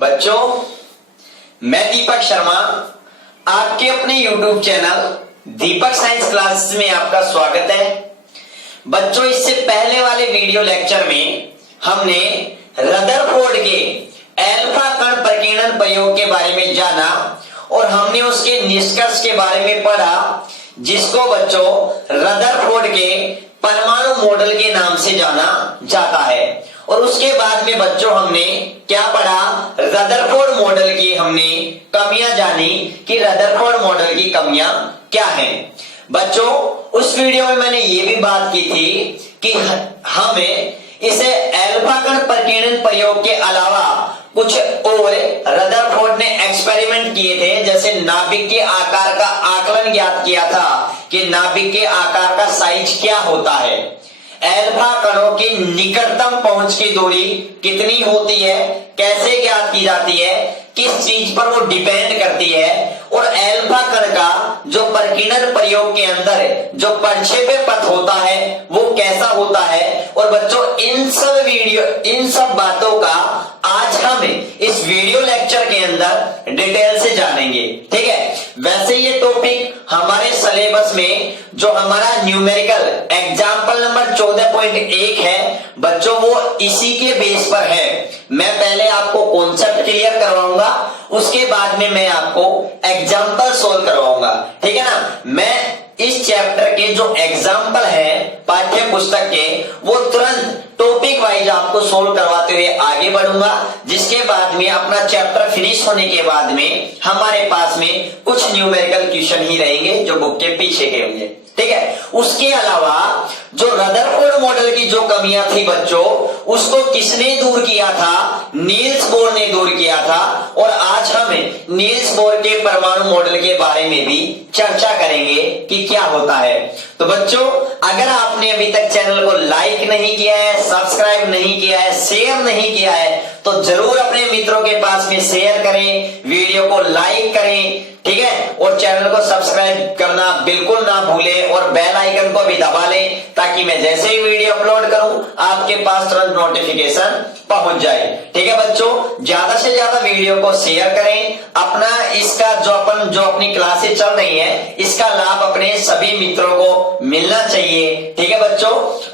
बच्चों, मैं दीपक शर्मा आपके अपने YouTube चैनल दीपक साइंस क्लासेस में आपका स्वागत है। बच्चों, इससे पहले वाले वीडियो लेक्चर में हमने रदरफोर्ड के एल्फा कण प्रकीर्णन प्रयोग के बारे में जाना और हमने उसके निष्कर्ष के बारे में पढ़ा, जिसको बच्चों रदरफोर्ड के परमाणु मॉडल के नाम से जाना जाता है। और उसके बाद में बच्चों हमने क्या पढ़ा, रदरफोर्ड मॉडल की हमने कमियां जानी कि रदरफोर्ड मॉडल की कमियां क्या हैं। बच्चों, उस वीडियो में मैंने ये भी बात की थी कि हमें इसे एल्फा कण प्रकीर्णन प्रयोग के अलावा कुछ और रदरफोर्ड ने एक्सपेरिमेंट किए थे, जैसे नाभिक के आकार का आकलन ज्ञात किया था कि नाभिक के आकार का साइज क्या होता है, एल्फा कणों की निकटतम पहुंच की दूरी कितनी होती है, कैसे ज्ञात की जाती है, किस चीज पर वो डिपेंड करती है, और एल्फा कण का जो प्रकीर्णन प्रयोग के अंदर जो प्रक्षेप्य पथ होता है वो कैसा होता है। और बच्चों, इन सब बातों का आज हम इस वीडियो लेक्चर के अंदर डिटेल से जानेंगे। ठीक है, वैसे ये टॉपिक हमारे सिलेबस में जो हमारा न्यूमेरिकल एग्जाम्पल नंबर 14.1 है बच्चों, वो इसी के बेस पर है। मैं पहले आपको कॉन्सेप्ट क्लियर करवाऊंगा, उसके बाद में मैं आपको एग्जाम्पल सोल्व करवाऊंगा। ठीक है ना। मैं इस चैप्टर के जो एग्जाम्पल है पाठ्य पुस्तक के, वो तुरंत टॉपिक वाइज आपको सोल्व करवाते हुए आगे बढ़ूंगा, जिसके बाद में अपना चैप्टर फिनिश होने के बाद में हमारे पास में कुछ न्यूमेरिकल क्वेश्चन ही रहेंगे जो बुक के पीछे के होंगे। ठीक है। उसके अलावा जो रदरफोर्ड मॉडल की जो कमियां थी बच्चों, उसको किसने दूर किया था, नील्स बोर ने दूर किया था। और आज हम नील्स बोर के परमाणु मॉडल के बारे में भी चर्चा करेंगे कि क्या होता है। तो बच्चों, अगर आपने अभी तक चैनल को लाइक नहीं किया है, सब्सक्राइब नहीं किया है, शेयर नहीं किया है, तो जरूर अपने मित्रों के पास में शेयर करें, वीडियो को लाइक करें। ठीक है, और चैनल को सब्सक्राइब करना बिल्कुल ना भूलें और बेल आइकन को भी दबा लें, ताकि मैं जैसे ही वीडियो अपलोड करूं आपके पास तुरंत नोटिफिकेशन पहुंच जाए। ठीक है बच्चों, ज्यादा से ज्यादा वीडियो को शेयर करें। अपना इसका जो अपनी क्लासेस चल रही है, इसका लाभ अपने सभी मित्रों को मिलना चाहिए। ठीक है बच्चों,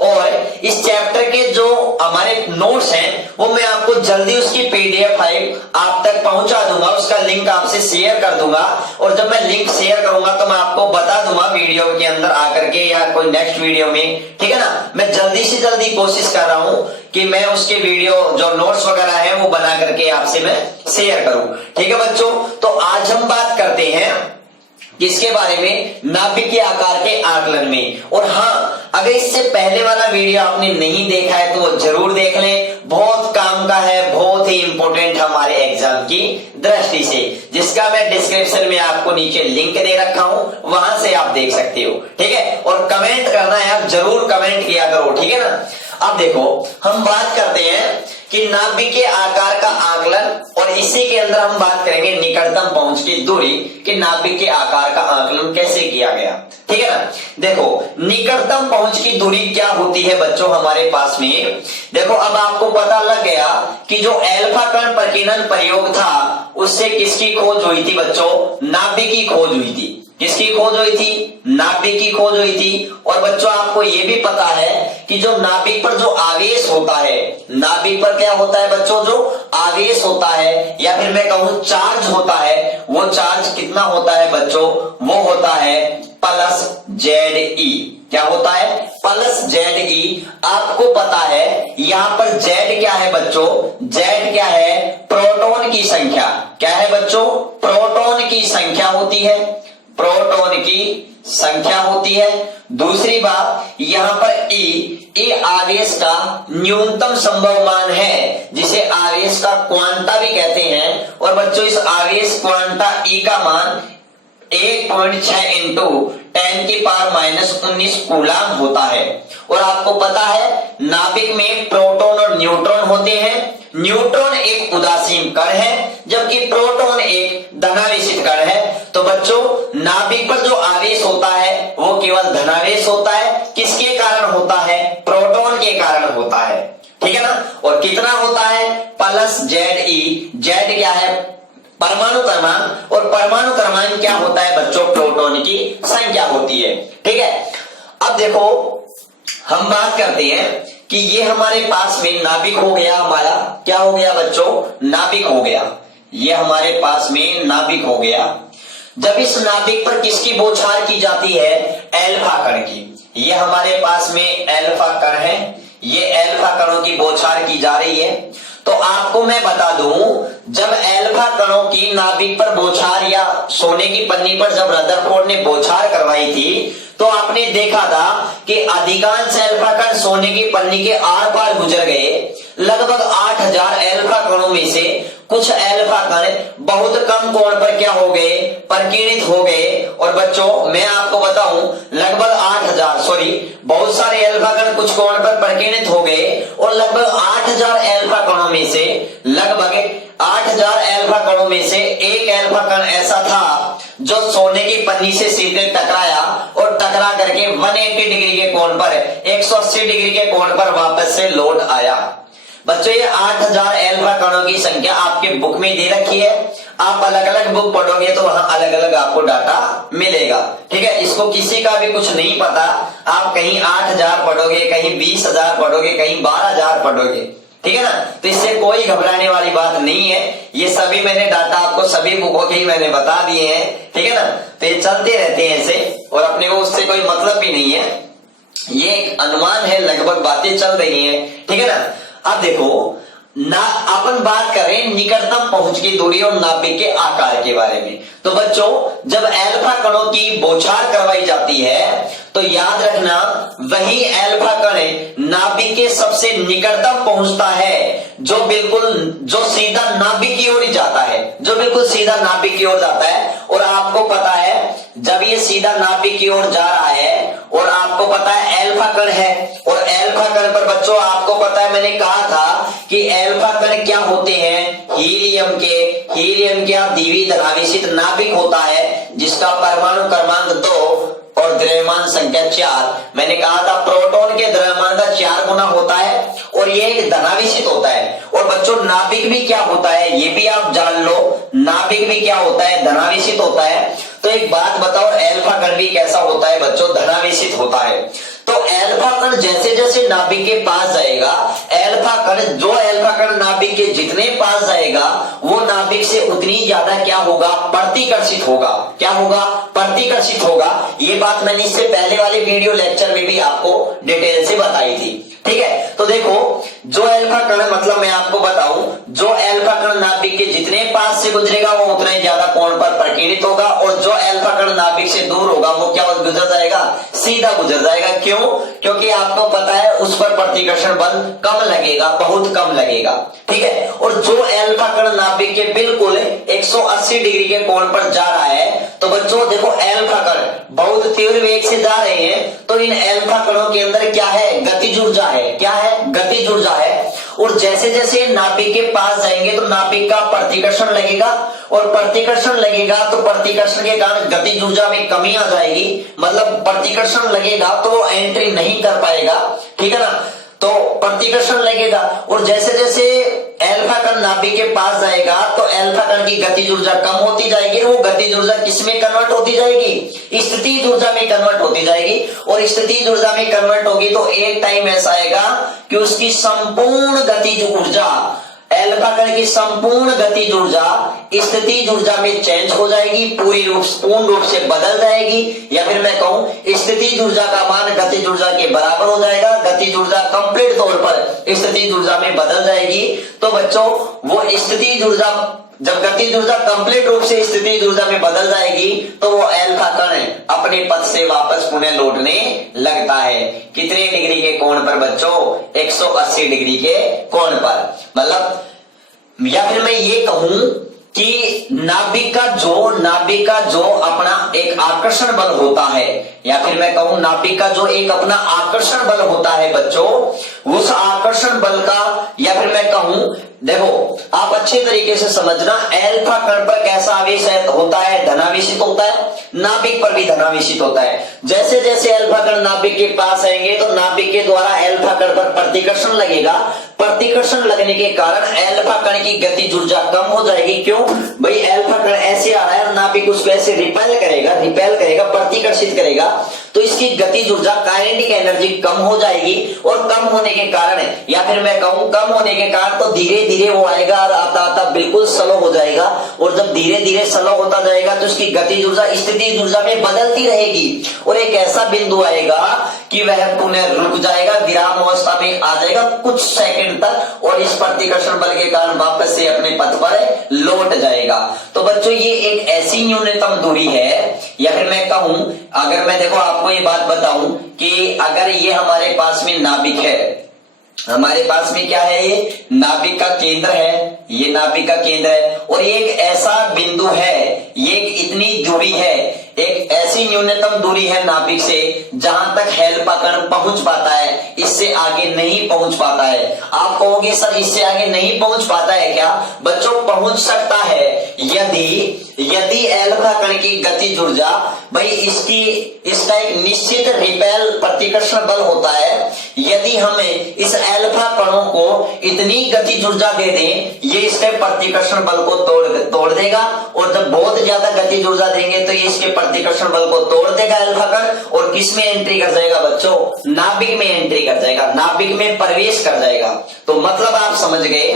और इस चैप्टर के जो हमारे नोट्स हैं वो मैं आपको जल्दी उसकी PDF फाइल आप तक पहुंचा दूंगा, उसका लिंक आपसे शेयर कर दूंगा। और जब मैं लिंक शेयर करूंगा तो मैं आपको बता दूंगा वीडियो के अंदर आकर के या कोई नेक्स्ट वीडियो में। ठीक है ना। मैं जल्दी से जल्दी कोशिश कर रहा हूं कि मैं उसके वीडियो जो नोट्स वगैरह है वो बना करके आपसे मैं शेयर करूं। ठीक है बच्चों, तो आज हम बात करते हैं किसके बारे में, नाभिक के आकार के आकलन में। और हाँ, अगर इससे पहले वाला वीडियो आपने नहीं देखा है तो वो जरूर देख लें, बहुत काम का है, बहुत ही इंपॉर्टेंट हमारे एग्जाम की दृष्टि से, जिसका मैं डिस्क्रिप्शन में आपको नीचे लिंक दे रखा हूं, वहां से आप देख सकते हो। ठीक है, और कमेंट करना है, आप जरूर कमेंट किया करो। ठीक है ना। अब देखो, हम बात करते हैं कि नाभिक के आकार का आकलन, और इसी के अंदर हम बात करेंगे निकटतम पहुंच की दूरी कि नाभिक के आकार का आकलन कैसे किया गया। ठीक है ना। देखो, निकटतम पहुंच की दूरी क्या होती है बच्चों हमारे पास में। देखो, अब आपको पता लग गया कि जो एल्फा कण प्रकीर्णन प्रयोग था उससे किसकी खोज हुई थी बच्चों, नाभिक की खोज हुई थी। किसकी खोज हुई थी, नाभिक की खोज हुई थी। और बच्चों, आपको यह भी पता है कि जो नाभिक पर जो आवेश होता है, नाभिक पर क्या होता है बच्चों, जो आवेश होता है या फिर मैं कहूं चार्ज होता है, वो चार्ज कितना होता है बच्चों, वो होता है +Ze। क्या होता है, +Ze। आपको पता है यहां पर Z क्या है बच्चों, Z क्या है, प्रोटॉन की संख्या। क्या है बच्चों, प्रोटॉन की संख्या होती है, प्रोटॉन की संख्या होती है। दूसरी बात, यहां पर E आवेश का न्यूनतम संभव मान है, जिसे आवेश का क्वांटा भी कहते हैं। और बच्चों, इस आवेश क्वांटा E का मान 1.6 × 10⁻⁻19 कूलाम होता है। और आपको पता है नाभिक में प्रोटॉन और न्यूट्रॉन होते हैं। न्यूट्रॉन एक उदासीन कण है, जबकि प्रोटॉन एक धनावेशित कण है। तो बच्चों, नाभिक पर जो आवेश होता है वो केवल धनावेश होता है। किसके कारण होता है, प्रोटॉन के कारण होता है। ठीक है ना। और कितना होता है प्लस ZE, जेड क्या है परमाणु क्रमांक, और परमाणु क्रमांक क्या होता है बच्चों प्रोटॉन की संख्या होती है। ठीक है, अब देखो हम बात करते हैं कि ये हमारे पास में नाभिक हो गया, हमारा क्या हो गया बच्चों नाभिक हो गया, ये हमारे पास में नाभिक हो गया। जब इस नाभिक पर किसकी बौछार की जाती है एल्फा कण की, ये हमारे पास में एल्फा कण है, ये एल्फा कणों की बौछार की जा रही है। तो आपको मैं बता दूं जब एल्फा कणों की नाभिक पर बौछार या सोने की पन्नी पर जब रदरफोर्ड ने बौछार करवाई थी तो आपने देखा था कि अधिकांश एल्फा कण सोने की पन्नी के आर पार गुजर गए। लगभग 8000 एल्फा कणों में से कुछ एल्फा कण बहुत कम कोण पर क्या हो गए प्रकीर्णित हो गए। और बच्चों मैं आपको बताऊं लगभग 8000 बहुत सारे एल्फा कण कुछ कोण पर प्रकीर्णित हो गए और लगभग 8000 एल्फा कणों में से लगभग 8000 एल्फा कणों में से एक एल्फा कण ऐसा था जो सोने की पन्नी से सीधे टकराया और टकरा करके 180 डिग्री के कोण पर 180 डिग्री के कोण पर वापस से लौट आया। बच्चों ये 8000 एल्फा कणों की संख्या आपके बुक में दे रखी है, आप अलग अलग बुक पढ़ोगे तो वहां अलग अलग आपको डाटा मिलेगा। ठीक है, इसको किसी का भी कुछ नहीं पता, आप कहीं 8000 पढ़ोगे, कहीं 20000 पढ़ोगे, कहीं 12000 पढ़ोगे। ठीक है ना, तो इससे कोई घबराने वाली बात नहीं है, ये सभी मैंने डाटा आपको सभी बुकों के ही मैंने बता दिए हैं। ठीक है ना, तो ये चलते रहते हैं ऐसे और अपने को उससे कोई मतलब भी नहीं है, ये एक अनुमान है, लगभग बातें चल रही है। ठीक है ना, अब देखो ना अपन बात करें निकटतम पहुंच की दूरी और नाभिक के आकार के बारे में। तो बच्चों जब एल्फा कणों की बौछार करवाई जाती है तो याद रखना वही एल्फा कण नाभिक के सबसे निकटतम पहुंचता है जो सीधा नाभिक की ओर ही जाता है, जो बिल्कुल सीधा नाभिक की ओर जाता है। और आपको पता है जब ये सीधा नाभिक की ओर जा रहा है और आपको पता है एल्फा कण है और एल्फा कण पर बच्चों आपको पता है मैंने कहा था कि एल्फा कण क्या होते हैं हीलियम के द्विविध धनावेशित नाभिक होता है जिसका परमाणु क्रमांक 2 और द्रव्यमान संख्या 4। मैंने कहा था प्रोटॉन के द्रव्यमान का 4 गुना होता है और ये धनावेशित होता है। और बच्चों नाभिक भी क्या होता है ये भी आप जान लो, नाभिक भी क्या होता है धनावेशित होता है। तो एक बात बताओ एल्फा कण भी कैसा होता है बच्चों धनावेशित होता है। तो एल्फा कण जैसे जैसे नाभिक के पास जाएगा एल्फा कण नाभिक के जितने पास जाएगा वो नाभिक से उतनी ज्यादा क्या होगा प्रतिकर्षित होगा। क्या होगा प्रतिकर्षित होगा। ये बात मैंने इससे पहले वाले वीडियो लेक्चर में भी आपको डिटेल से बताई थी। ठीक है, तो देखो जो एल्फा कण मतलब मैं आपको बताऊं जो एल्फा कण नाभिक के जितने पास से गुजरेगा वो उतना ही ज्यादा कोण पर प्रकीर्णित होगा और जो एल्फा कण नाभिक से दूर होगा वो क्या गुजर जाएगा सीधा गुजर जाएगा। क्यों? क्योंकि आपको पता है उस पर प्रतिकर्षण बल कम लगेगा, बहुत कम लगेगा। ठीक है, और जो एल्फा कण नाभिक के बिल्कुल 180 डिग्री के कोण पर जा रहा है तो बच्चों देखो एल्फा कण बहुत तीव्र वेग से जा रहे हैं तो इन एल्फा कणों के अंदर क्या है गतिज ऊर्जा है। क्या है गतिज ऊर्जा है। और जैसे जैसे नाभिक के पास जाएंगे तो नाभिक का प्रतिकर्षण लगेगा और प्रतिकर्षण लगेगा तो प्रतिकर्षण के कारण गतिज ऊर्जा में कमी आ जाएगी। मतलब प्रतिकर्षण लगेगा तो वो एंट्री नहीं कर पाएगा। ठीक है ना, तो प्रतिकर्षण लगेगा और जैसे जैसे एल्फा कण नाभिक के पास जाएगा तो एल्फा कण की गतिज ऊर्जा कम होती जाएगी। वो गतिज ऊर्जा किसमें कन्वर्ट होती जाएगी स्थितिज ऊर्जा में कन्वर्ट होती जाएगी। और स्थितिज ऊर्जा में कन्वर्ट होगी तो एक टाइम ऐसा आएगा कि उसकी संपूर्ण गतिज ऊर्जा एल्फा कण की संपूर्ण गतिज ऊर्जा स्थितिज ऊर्जा में चेंज हो जाएगी, पूर्ण रूप से बदल जाएगी। या फिर मैं कहूं स्थितिज ऊर्जा का मान गतिज ऊर्जा के बराबर हो जाएगा। गतिज ऊर्जा कंप्लीट तौर पर स्थितिज ऊर्जा में बदल जाएगी। तो बच्चों वो स्थितिज ऊर्जा जब गतिज ऊर्जा कंप्लीट रूप से स्थितिज ऊर्जा में बदल जाएगी तो वो एल्फा कण अपने पथ से वापस पुनः लौटने लगता है। कितने डिग्री के कोण पर बच्चों 180 डिग्री के कोण पर। मतलब या फिर मैं ये कहूं कि नाभिक का जो अपना एक आकर्षण बल होता है या फिर मैं कहूं नाभिक का जो एक अपना आकर्षण बल होता है बच्चों उस आकर्षण बल का, या फिर मैं कहूं, देखो आप अच्छे तरीके से समझना, एल्फा कण पर कैसा आवेश होता है, धनावेशित होता है, नाभिक पर भी धनावेशित होता है। जैसे जैसे एल्फा कण नाभिक के पास आएंगे तो नाभिक के द्वारा एल्फा कण पर प्रतिकर्षण लगेगा। प्रतिकर्षण लगने के कारण एल्फा कण की गति ऊर्जा कम हो जाएगी। क्यों भाई, एल्फा कण ऐसे आ रहा है, नाभिक उसको ऐसे रिपेल करेगा, प्रतिकर्षित करेगा, तो इसकी गति ऊर्जा काइनेटिक एनर्जी कम हो जाएगी। और कम होने के कारण, या फिर मैं कहूं कम होने के कारण, तो धीरे धीरे वो आएगा और आता आता बिल्कुल स्लो हो जाएगा। और जब धीरे धीरे स्लो होता जाएगा तो उसकी गति ऊर्जा स्थिति ऊर्जा में बदलती रहेगी, और एक ऐसा बिंदु आएगा कि वह पुनः रुक जाएगा, विराम अवस्था में आ जाएगा कुछ सेकंड तक, और इस प्रतिकर्षण बल के कारण वापस से अपने पथ पर लौट जाएगा। तो बच्चों ये एक ऐसी न्यूनतम दूरी है, या फिर मैं कहूं, अगर मैं देखो आपको ये बात बताऊं कि अगर ये हमारे पास में नाभिक है, हमारे पास में क्या है, ये नाभिक का केंद्र है, ये नाभिक का केंद्र है, और ये एक ऐसा बिंदु है, ये इतनी दूरी है, एक ऐसी न्यूनतम दूरी है नाभिक से जहां तक एल्फा कण पहुंच पाता है, इससे आगे नहीं पहुंच पाता है। आप कहोगे सर इससे आगे नहीं पहुंच पाता है क्या? बच्चों पहुंच सकता है यदि एल्फा कण की गति ऊर्जा, भाई इसका एक निश्चित रिपेल प्रतिकर्षण बल होता है। यदि हमें इस एल्फा कणों को इतनी गति ऊर्जा दे दें, ये इसके प्रतिकर्षण बल को तोड़ देगा, और जब बहुत ज्यादा गति ऊर्जा देंगे तो ये इसके प्रतिकर्षण बल को तोड़ देगा एल्फा कण, और किस में एंट्री कर जाएगा बच्चों? नाभिक में एंट्री कर जाएगा, नाभिक में प्रवेश कर जाएगा। तो मतलब आप समझ गए,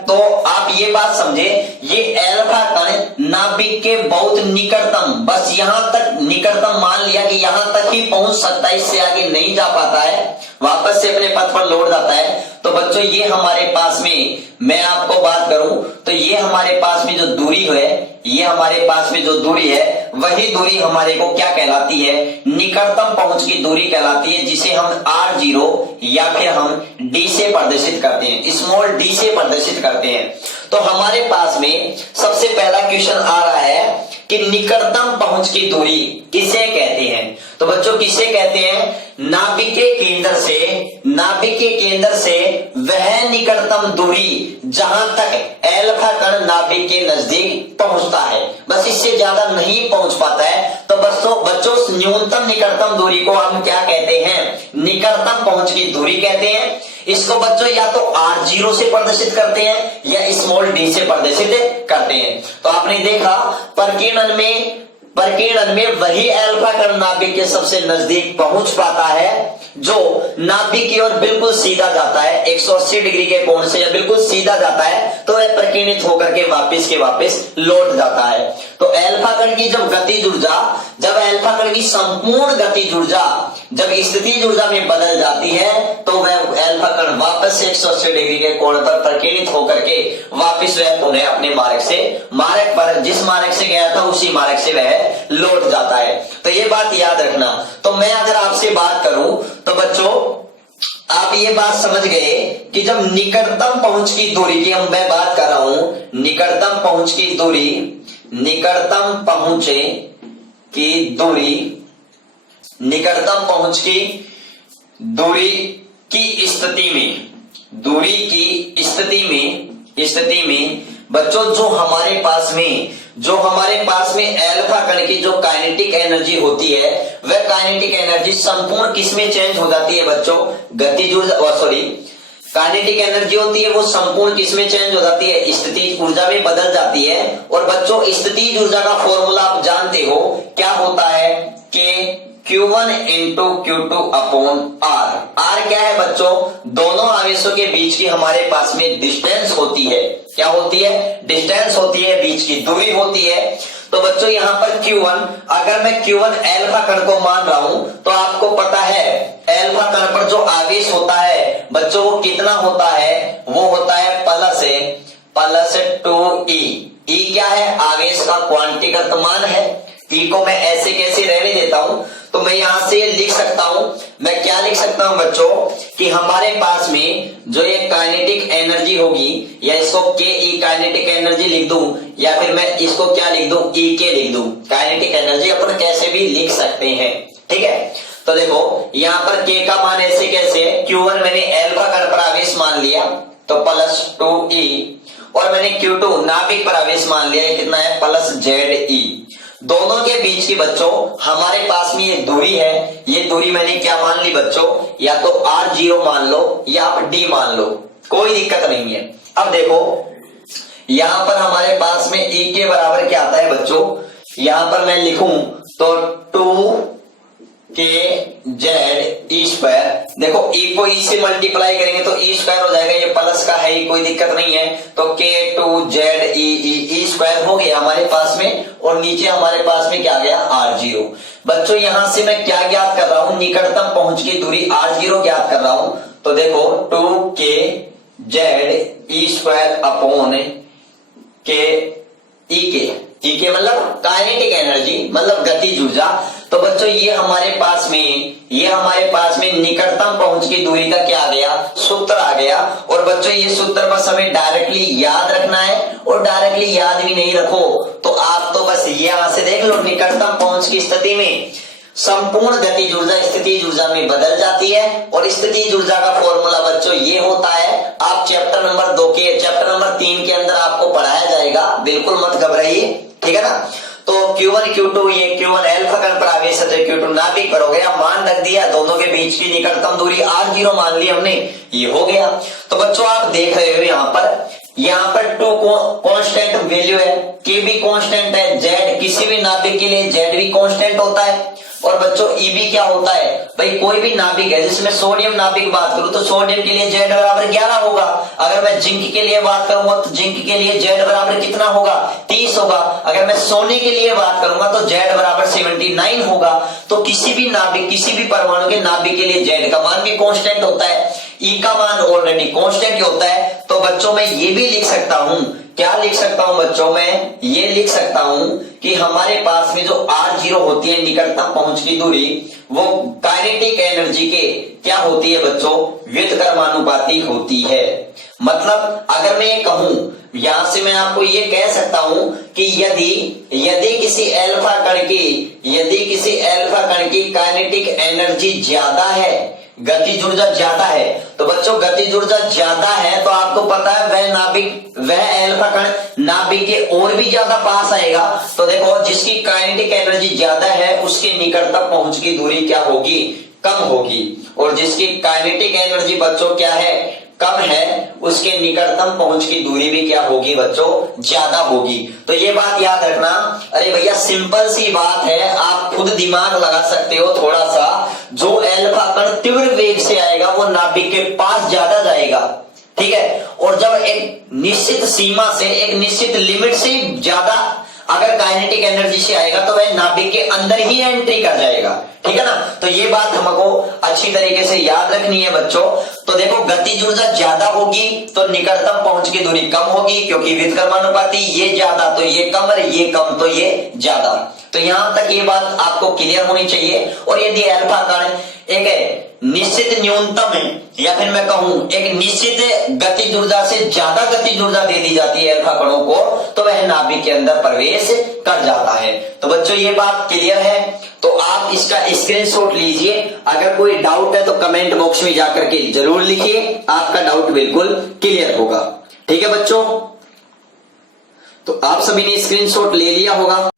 तो आप ये बात समझे, ये एल्फा कण नाभिक के बहुत निकटतम, बस यहां तक निकटतम मान लिया कि यहां तक ही पहुंच सकता है, इससे आगे नहीं जा पाता है, वापस से अपने पथ पर लौट जाता है। तो बच्चों ये हमारे पास में, मैं आपको बात करूं तो ये हमारे पास में जो दूरी है, ये हमारे पास में जो दूरी है, वही दूरी हमारे को क्या कहलाती है? निकटतम पहुंच की दूरी कहलाती है, जिसे हम R0 या फिर हम D से प्रदर्शित करते हैं, स्मॉल d से प्रदर्शित करते हैं। तो हमारे पास में सबसे पहला क्वेश्चन आ रहा है कि निकटतम पहुंच की दूरी किसे कहते हैं? तो बच्चों किसे कहते हैं? नाभिक के केंद्र से वह निकटतम दूरी जहां तक एल्फा कण नाभिक के नजदीक पहुंचता है, बस इससे ज्यादा नहीं पहुंच पाता है। तो बच्चों न्यूनतम निकटतम दूरी को हम क्या कहते हैं? निकटतम पहुंच की दूरी कहते हैं। इसको बच्चों या तो R0 से प्रदर्शित करते हैं या स्मॉल d से प्रदर्शित करते हैं। तो आपने देखा प्रकीर्णन में वही एल्फा कण नाभिक के सबसे नजदीक पहुंच पाता है जो नाभिक की ओर बिल्कुल सीधा जाता है, 180 डिग्री के कोण से बिल्कुल सीधा जाता है, तो वह प्रकीर्णित होकर के वापस लौट जाता है। तो एल्फा कण की जब एल्फा कण की संपूर्ण गति ऊर्जा जब स्थिति ऊर्जा में बदल जाती है, तो वह एल्फा कण वापस से 180 डिग्री के कोण पर प्रकीर्णित होकर के वापस वह पुनः अपने मार्ग पर जिस मार्ग से गया था उसी मार्ग से वह लौट जाता है। तो ये बात याद रखना। तो मैं अगर आपसे बात करूं तो बच्चों आप ये बात समझ गए कि जब निकटतम पहुंच की दूरी की मैं बात कर रहा हूं, निकटतम पहुंच की दूरी की स्थिति में बच्चों जो हमारे पास में एल्फा कण की जो काइनेटिक एनर्जी होती है, वह काइनेटिक एनर्जी संपूर्ण किस में चेंज हो जाती है बच्चों? काइनेटिक एनर्जी होती है वो संपूर्ण किस में चेंज हो जाती है? स्थिति ऊर्जा में बदल जाती है। और बच्चों स्थिति ऊर्जा का फॉर्मूला आप जानते हो क्या होता है? कि Q1 into Q2 upon R क्या है बच्चों? दोनों आवेशों के बीच की हमारे पास में डिस्टेंस होती है। क्या होती है? डिस्टेंस होती है, बीच की दूरी होती है। तो बच्चों यहाँ पर Q1, अगर मैं Q1 एल्फा कण को मान रहा हूं तो आपको पता है एल्फा कण पर जो आवेश होता है बच्चों वो कितना होता है? वो होता है प्लस 2E। E क्या है? आवेश का क्वांटिगत मान है। E को मैं ऐसे कैसे रहने देता हूं, तो मैं यहां से लिख सकता हूं, मैं क्या लिख सकता हूं बच्चों कि हमारे पास में जो ये काइनेटिक एनर्जी होगी, या इसको KE काइनेटिक एनर्जी लिख दूं, या फिर मैं इसको क्या लिख दूं? EK लिख दूं। काइनेटिक एनर्जी अपन कैसे भी लिख सकते हैं, ठीक है। तो देखो यहाँ पर K का मान ऐसे कैसे? Q1 मैंने एल्फा मान लिया तो +2e, और मैंने Q2 नाभिक पर आवेश मान लिया, कितना है +Ze। दोनों के बीच की बच्चों हमारे पास में ये दूरी है, ये दूरी मैंने क्या मान ली बच्चों, या तो R0 मान लो या आप D मान लो, कोई दिक्कत नहीं है। अब देखो यहां पर हमारे पास में E के बराबर क्या आता है बच्चों, यहां पर मैं लिखूं तो 2kZe²। देखो E को E से मल्टीप्लाई करेंगे तो E² हो जाएगा, ये प्लस का है, कोई दिक्कत नहीं है, तो K2ZE E² हो गया हमारे पास में, और नीचे हमारे पास में क्या गया R0। बच्चों यहां से मैं क्या ज्ञात कर रहा हूं, निकटतम पहुंच की दूरी R0 ज्ञात कर रहा हूं, तो देखो 2kZe² अपॉन E के मतलब काइनेटिक एनर्जी, मतलब गतिज ऊर्जा। तो बच्चों ये हमारे पास में निकटतम पहुंच की दूरी का क्या आ गया, सूत्र आ गया। और बच्चों ये सूत्र बस हमें डायरेक्टली याद रखना है, और डायरेक्टली याद भी नहीं रखो तो आप तो बस यहां से देख लो, निकटतम पहुंच की स्थिति में संपूर्ण गतिज ऊर्जा स्थितिज ऊर्जा में बदल जाती है, और स्थितिज ऊर्जा का फॉर्मूला बच्चों ये होता है, आप चैप्टर नंबर 3 के अंदर आपको पढ़ाया जाएगा, बिल्कुल मत घबराइए, ठीक है ना। तो Q1 Q2, ये Q1 अल्फा कण पर आवेश है तो Q2 नाभिक पर हो गया, मान रख दिया, दोनों के बीच की निकटतम दूरी R0 मान ली हमने, ये हो गया। तो बच्चों आप देख रहे हो यहाँ पर 2 कांस्टेंट वैल्यू है, K भी कांस्टेंट है, Z किसी भी नाभिक के लिए Z भी कांस्टेंट होता है, और बच्चों E भी क्या होता है भाई, कोई भी नाभिक है, जिसमें सोडियम नाभिक की बात करूं तो सोडियम के लिए Z बराबर 11 होगा, अगर मैं जिंक के लिए बात करूंगा तो जिंक के लिए Z बराबर कितना होगा 30 होगा, अगर मैं सोने के लिए बात करूंगा तो Z बराबर 79 होगा। तो किसी भी नाभिक, किसी भी परमाणु के नाभिक के लिए Z का मान भी कांस्टेंट होता है, E का मान ऑलरेडी कांस्टेंट ही होता है। तो बच्चों मैं ये भी लिख सकता हूं, क्या लिख सकता हूं बच्चों, मैं ये लिख सकता हूं कि हमारे पास में जो R0 होती है निकटतम पहुंच की दूरी, वो काइनेटिक एनर्जी के क्या होती है बच्चों, व्युत्क्रमानुपाती होती है। मतलब अगर मैं ये कहूं, यहां से मैं आपको ये कह सकता हूं कि यदि किसी अल्फा कण की काइनेटिक एनर्जी ज्यादा है, गतिज ऊर्जा ज्यादा है, तो बच्चों गतिज ऊर्जा ज्यादा है तो आपको पता है वह अल्फा कण नाभिक के और भी ज्यादा पास आएगा। तो देखो जिसकी काइनेटिक एनर्जी ज्यादा है उसके निकटतम पहुंच की दूरी क्या होगी, कम होगी, और जिसकी काइनेटिक एनर्जी बच्चों क्या है, कम है, उसके निकटतम पहुंच की दूरी भी क्या होगी बच्चों, ज्यादा होगी। तो ये बात याद रखना। अरे भैया सिंपल सी बात है, आप खुद दिमाग लगा सकते हो थोड़ा सा। जो अल्फा कण तीव्र वेग से आएगा वो नाभिक के पास ज्यादा जाएगा, ठीक है, और जब एक निश्चित सीमा से, एक निश्चित लिमिट से ज्यादा अगर काइनेटिक एनर्जी से आएगा तो वह नाभिक के अंदर ही एंट्री कर जाएगा, ठीक है ना। तो ये बात हमको अच्छी तरीके से याद रखनी है बच्चों। तो देखो गतिज ऊर्जा ज्यादा होगी तो निकटतम पहुंच की दूरी कम होगी, क्योंकि व्युत्क्रमानुपाती, ये ज्यादा तो ये कम और ये कम तो ये ज्यादा। तो यहां तक ये बात आपको क्लियर होनी चाहिए। और यदि अल्फा कण एक निश्चित न्यूनतम है, या फिर मैं कहूं एक निश्चित गतिज ऊर्जा से ज्यादा गतिज ऊर्जा दे दी जाती है अल्फा कणों को, तो वह नाभिक के अंदर प्रवेश कर जाता है। तो बच्चों ये बात क्लियर है, तो आप इसका स्क्रीनशॉट लीजिए। अगर कोई डाउट है तो कमेंट बॉक्स में जाकर के जरूर लिखिए, आपका डाउट बिल्कुल क्लियर होगा, ठीक है बच्चों। तो आप सभी ने स्क्रीनशॉट ले लिया होगा।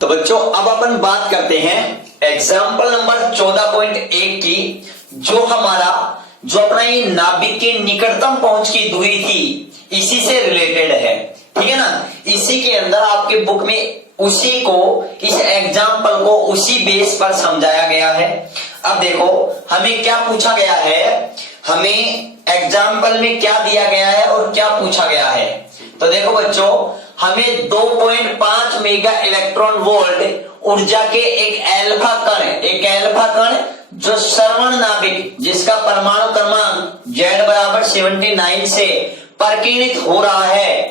तो बच्चों अब अपन बात करते हैं एग्जाम्पल नंबर 14.1 की, जो अपना ये नाभिक के निकटतम पहुंच की दूरी थी, इसी से रिलेटेड है, ठीक है ना। इसी के अंदर आपके बुक में उसी को, इस एग्जाम्पल को उसी बेस पर समझाया गया है। अब देखो हमें क्या पूछा गया है, हमें एग्जाम्पल में क्या दिया गया है और क्या पूछा गया है। तो देखो बच्चों हमें 2.5 मेगा इलेक्ट्रॉन वोल्ट ऊर्जा के एक अल्फा कण जो श्रवण नाभिक, जिसका परमाणु क्रमांक Z बराबर 79 से परिकीर्णित हो रहा है,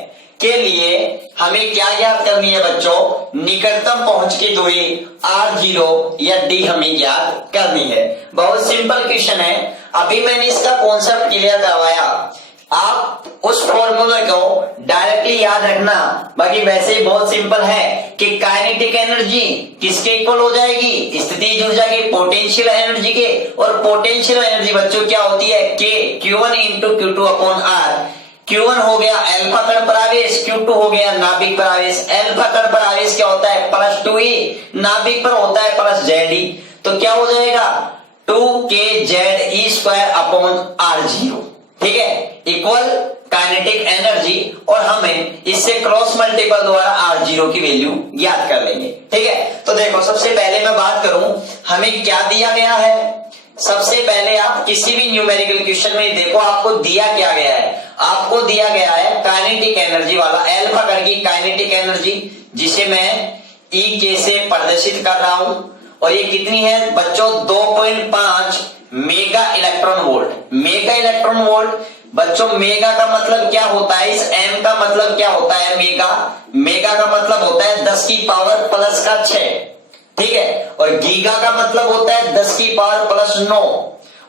के लिए हमें क्या ज्ञात करनी है बच्चों, निकटतम पहुंच की दूरी R0 या D हमें ज्ञात करनी है। बहुत सिंपल क्वेश्चन है, अभी मैंने इसका कॉन्सेप्ट क्लियर करवाया। आप उस फॉर्मूले को डायरेक्टली याद रखना, बाकी वैसे ही बहुत सिंपल है कि काइनेटिक एनर्जी किसके इक्वल हो जाएगी, स्थितिज ऊर्जा के पोटेंशियल एनर्जी के, और पोटेंशियल एनर्जी बच्चों क्या होती है, के Q1 into Q2 upon are. Q1 हो गया अल्फा कण पर आवेश, Q2 हो गया नाभिक पर आवेश। अल्फा कण पर आवेश क्या होता है, +2e, नाभिक पर होता है +ZE, तो क्या हो जाएगा 2kZe² अपॉन R0, ठीक है, इक्वल काइनेटिक एनर्जी, और हमें इससे क्रॉस मल्टीपल द्वारा R0 की वैल्यू ज्ञात कर लेंगे, ठीक है। तो देखो सबसे पहले मैं बात करूं हमें क्या दिया गया है। सबसे पहले आप किसी भी न्यूमेरिकल क्वेश्चन में देखो आपको दिया क्या गया है, आपको दिया गया है काइनेटिक एनर्जी वाला, अल्फा कण की काइनेटिक एनर्जी, जिसे मैं E से प्रदर्शित कर रहा हूं, और ये कितनी है बच्चों 2.5 mega electron volt. Mega electron volt बच्चों, मेगा का मतलब क्या होता है, इस m का मतलब क्या होता है, मेगा, मेगा का मतलब होता है 10 की पावर +6, ठीक है, और गीगा का मतलब होता है 10 की पावर +9,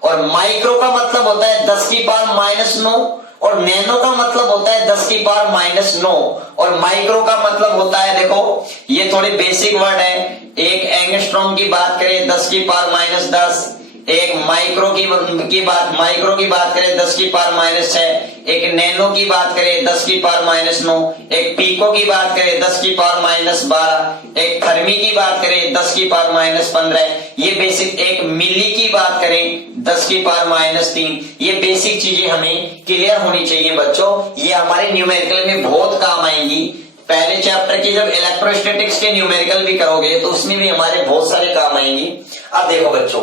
और माइक्रो का मतलब होता है 10 की पावर -9, और नैनो का मतलब होता है 10 की पावर -9, और माइक्रो का मतलब होता है, देखो ये थोड़े बेसिक वर्ड है, एक एंगस्ट्रॉम की बात करें 10 की पावर -10, एक माइक्रो की बात करें 10 की पावर -6, एक नैनो की बात करें 10 की पावर -9, एक पीको की बात करें 10 की पावर -12, एक फर्मी की बात करें 10 की पावर -15, ये बेसिक, एक मिली की बात करें 10 की पावर -3, ये बेसिक चीजें हमें क्लियर होनी चाहिए बच्चों, ये हमारे न्यूमेरिकल में बहुत काम आएंगी। पहले चैप्टर की जब इलेक्ट्रोस्टैटिक्स के न्यूमेरिकल भी करोगे तो उसमें भी हमारे बहुत सारे काम आएंगी। अब देखो बच्चों,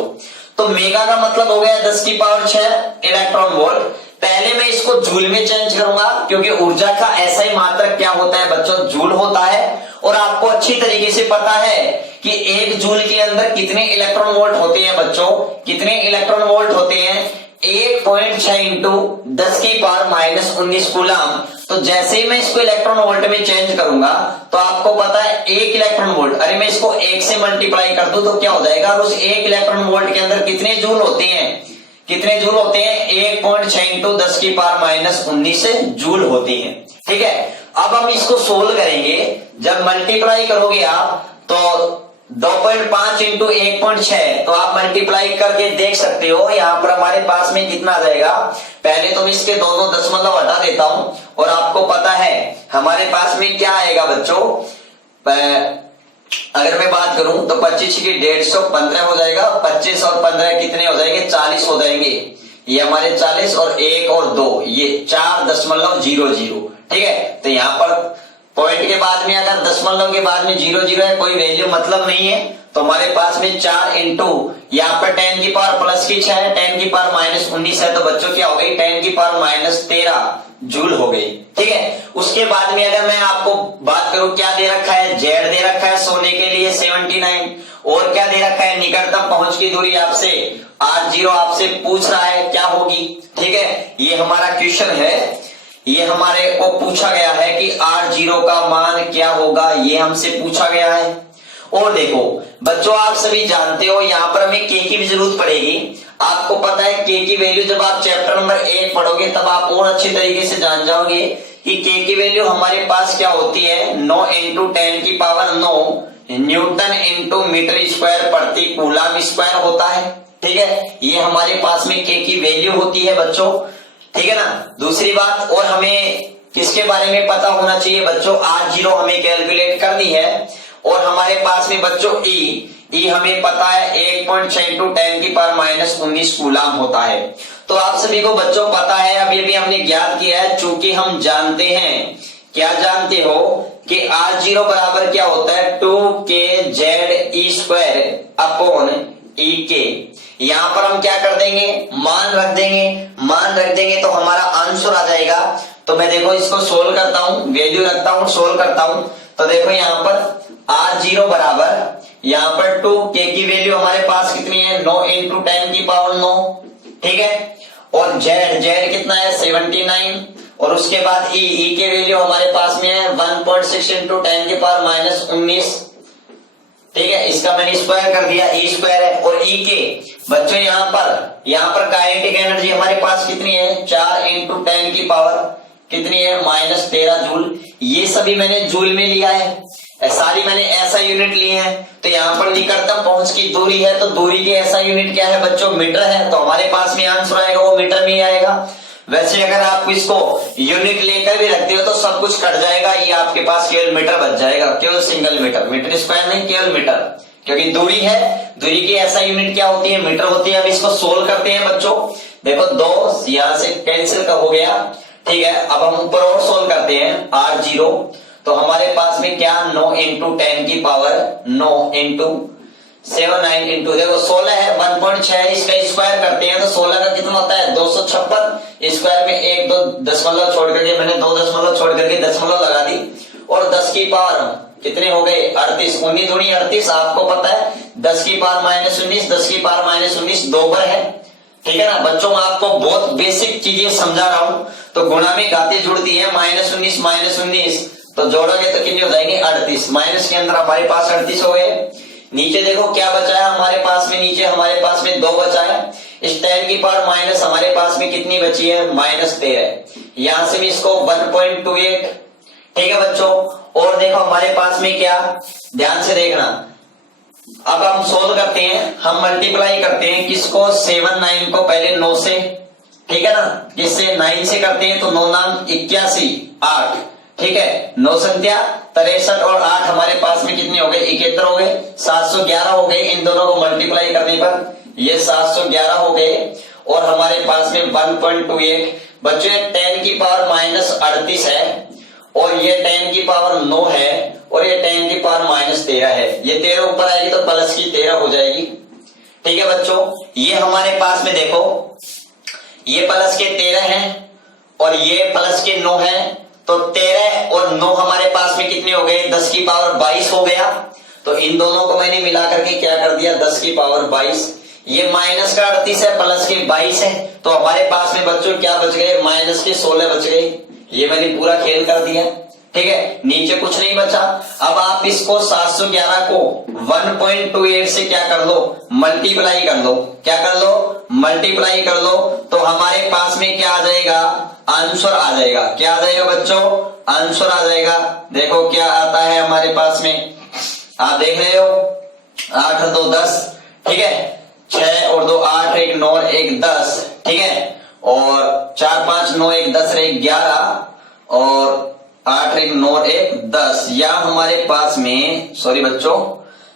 तो मेगा का मतलब हो गया 10 की पावर 6 इलेक्ट्रॉन वोल्ट। पहले मैं इसको जूल में चेंज करूंगा, क्योंकि ऊर्जा का ऐसा ही मात्रक क्या होता है बच्चों, जूल होता है, और आपको अच्छी तरीके से पता है कि एक जूल के अंदर कितने इलेक्ट्रॉन वोल्ट होते हैं बच्चों, कितने इलेक्ट्रॉन वोल्ट होते हैं, 1.6 इंटू 10 की पावर -19 कूलम। तो जैसे ही मैं इसको इलेक्ट्रॉन वोल्ट में चेंज करूंगा तो आपको पता है 1 इलेक्ट्रॉन वोल्ट, अरे मैं इसको 1 से मल्टीप्लाई कर दूं तो क्या हो जाएगा, और उस 1 इलेक्ट्रॉन वोल्ट के अंदर कितने जूल होते हैं, कितने जूल होते हैं, 1.6 इंटू 10 की पावर -19 जूल होती है, ठीक है। अब हम इसको सोल्व करेंगे, जब मल्टीप्लाई करोगे आप तो 2.5 इंटू 1.6, तो आप मल्टीप्लाई करके देख सकते हो यहाँ पर हमारे पास में कितना आ जाएगा। पहले तो मैं इसके दोनों दशमलव हटा देता हूं, और आपको पता है हमारे पास में क्या आएगा बच्चों, अगर मैं बात करूं तो 25 की 150 15 हो जाएगा, 25 और 15 कितने हो जाएंगे, 40 हो जाएंगे, ये हमारे 40 और 1 और 2 ये 4.00, ठीक है। तो यहाँ पर पॉइंट के बाद में अगर दशमलव के बाद में 00 है, कोई वैल्यू मतलब नहीं है, तो हमारे पास में 4 इंटू यहाँ पर 10 की पावर +6 है, 10 की पावर -19 है, तो बच्चों क्या हो गई 10 की पावर -13 जूल हो गई, ठीक है। उसके बाद में अगर मैं आपको बात करूं क्या दे रखा है, जेड दे रखा है सोने के लिए 79, और क्या दे रखा है, निकटतम पहुंच की दूरी आपसे R0 आपसे पूछ रहा है क्या होगी, ठीक है। ये हमारा क्वेश्चन है, ये हमारे को पूछा गया है कि R0 का मान क्या होगा, ये हमसे पूछा गया है। और देखो बच्चों आप सभी जानते हो यहाँ पर हमें के की भी जरूरत पड़ेगी, आपको पता है के की वैल्यू जब आप चैप्टर नंबर 1 पढ़ोगे तब आप और अच्छे तरीके से जान जाओगे कि के की वैल्यू हमारे पास क्या होती है, 9 इंटू 10 की power 9 newton into metre square प्रति कूलम स्क्वायर होता है, ठीक है। ये हमारे पास में के की वैल्यू होती है बच्चों, ठीक है ना। दूसरी बात, और हमें किसके बारे में पता होना चाहिए बच्चों, R0 हमें कैलकुलेट करनी है, और हमारे पास में बच्चों ई हमें पता है 1.6 इंटू 10 की पावर -19 कूलम होता है। तो आप सभी को बच्चों पता है, अब ये भी हमने ज्ञात किया है, चूंकि हम जानते हैं, क्या जानते हो कि R0 बराबर क्या होता है 2kZe² अपॉन EK। यहां पर हम क्या कर देंगे, मान रख देंगे तो हमारा आंसर आ जाएगा। तो मैं देखो इसको सोल्व करता हूं, वैल्यू रखता हूं, सोल्व करता हूं, तो देखो यहाँ पर R0 बराबर यहाँ पर 2k की वैल्यू हमारे पास कितनी है, 9 इंटू 10 की पावर 9, ठीक है। और जेड कितना है 79, और उसके बाद ई के वैल्यू हमारे पास में है 1.6 इंटू 10 की पावर -19, ठीक है, इसका मैंने स्क्वायर कर दिया, ई स्क्वायर है। और ई के बच्चों यहाँ पर काइनेटिक एनर्जी हमारे पास कितनी है, 4 इंटू 10 की पावर कितनी है, -13 जूल। ये सभी मैंने जूल में लिया है, सारी मैंने ऐसा यूनिट लिए हैं। तो यहाँ पर निकटतम पहुंच की दूरी है, तो दूरी के ऐसा यूनिट क्या है बच्चों, मीटर है। तो हमारे पास में आंसर आएगा वो मीटर में ही आएगा। वैसे अगर आप इसको यूनिट लेकर भी रखते हो तो सब कुछ कट जाएगा, ये आपके पास केवल मीटर बच जाएगा, केवल सिंगल मीटर, मीटर स्क्वायर नहीं, केवल मीटर, क्योंकि दूरी है। दूरी की ऐसा यूनिट क्या होती है, मीटर होती है। अब इसको सोल्व करते हैं बच्चों। देखो 2 यहां से कैंसिल का हो गया, ठीक है। अब हम ऊपर और सोल्व करते हैं, R0 तो हमारे पास में क्या, 9 इंटू 10 की पावर 9 इंटू 7 9 इंटू देखो 16 है, 1.6 इसका स्क्वायर करते हैं तो 16 का कितना होता है, 256। स्क्वायर में 1 2 दशमलव छोड़ करके मैंने 2 दशमलव छोड़ करके दशमलव लगा दी। और 10 की पावर कितने हो गए, 38, 19 दूनी 38। आपको पता है 10 की पावर -19, 10 की पावर -19 2 बार है, ठीक है ना बच्चों। मैं आपको बहुत बेसिक चीजें समझा रहा हूं। तो गुणा में घातें जुड़ती है, -19 -19 तो जोड़ोगे तो कितने हो जाएंगे, 38। माइनस के अंदर हमारे पास 38 हो गए। नीचे देखो क्या बचा है हमारे पास में, नीचे हमारे पास में 2 बचा है। इस 10 की पावर माइनस हमारे पास में कितनी बची है, -13। यहां से भी इसको 1.28, ठीक है बच्चों। और देखो हमारे पास में क्या, ध्यान से देखना। अब हम सोल्व करते हैं, हम मल्टीप्लाई करते हैं किसको, 7 9 को पहले 9 से, ठीक है ना, किससे 9 से करते हैं तो 9 9 81 8, ठीक है। 9 संख्या 63 और 8 हमारे पास में कितने हो गए, 71 हो गए। 711 हो गए, इन दोनों को मल्टीप्लाई करने पर ये 711 हो गए। और हमारे पास में 1.28 बच्चों, 10 की पावर -38 है और ये 10 की पावर 9 है और ये 10 की पावर -13 है। ये 13 ऊपर आएगी तो प्लस की 13 हो जाएगी, ठीक है बच्चों। ये हमारे पास में देखो ये प्लस के 13 है और ये प्लस के 9 है, तो 13 और 9 हमारे पास में कितने हो गए, 10 की पावर 22 हो गया। तो इन दोनों को मैंने मिला करके क्या कर दिया, 10 की पावर 22। ये माइनस का 38 है, प्लस के 22 है, तो हमारे पास में बच्चों क्या बच गए, माइनस के 16 बच गए। ये मैंने पूरा खेल कर दिया, ठीक है। नीचे कुछ नहीं बचा। अब आप इसको 711 को 1.28 से क्या कर लो, मल्टीप्लाई कर लो। क्या कर लो, मल्टीप्लाई कर लो। तो हमारे पास में क्या आ जाएगा, आंसर आ जाएगा। क्या आ जाएगा बच्चों, आंसर आ जाएगा। देखो क्या आता है हमारे पास में, आप देख रहे हो 8 और 2 10, ठीक है। 6 और 2 8, 1 9 और 1 10, ठीक है। और 4 5 9 1 10 1 11 और 8 1 9 और 1 10। या हमारे पास में सॉरी बच्चों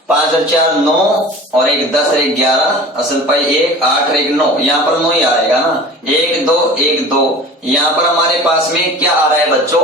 5 और 4 9 और 1 10 और 1 11, असल पाई 1 8 और 1 9, यहाँ पर 9 ही आएगा ना, 1 2 1 2। यहाँ पर हमारे पास में क्या आ रहा है बच्चों,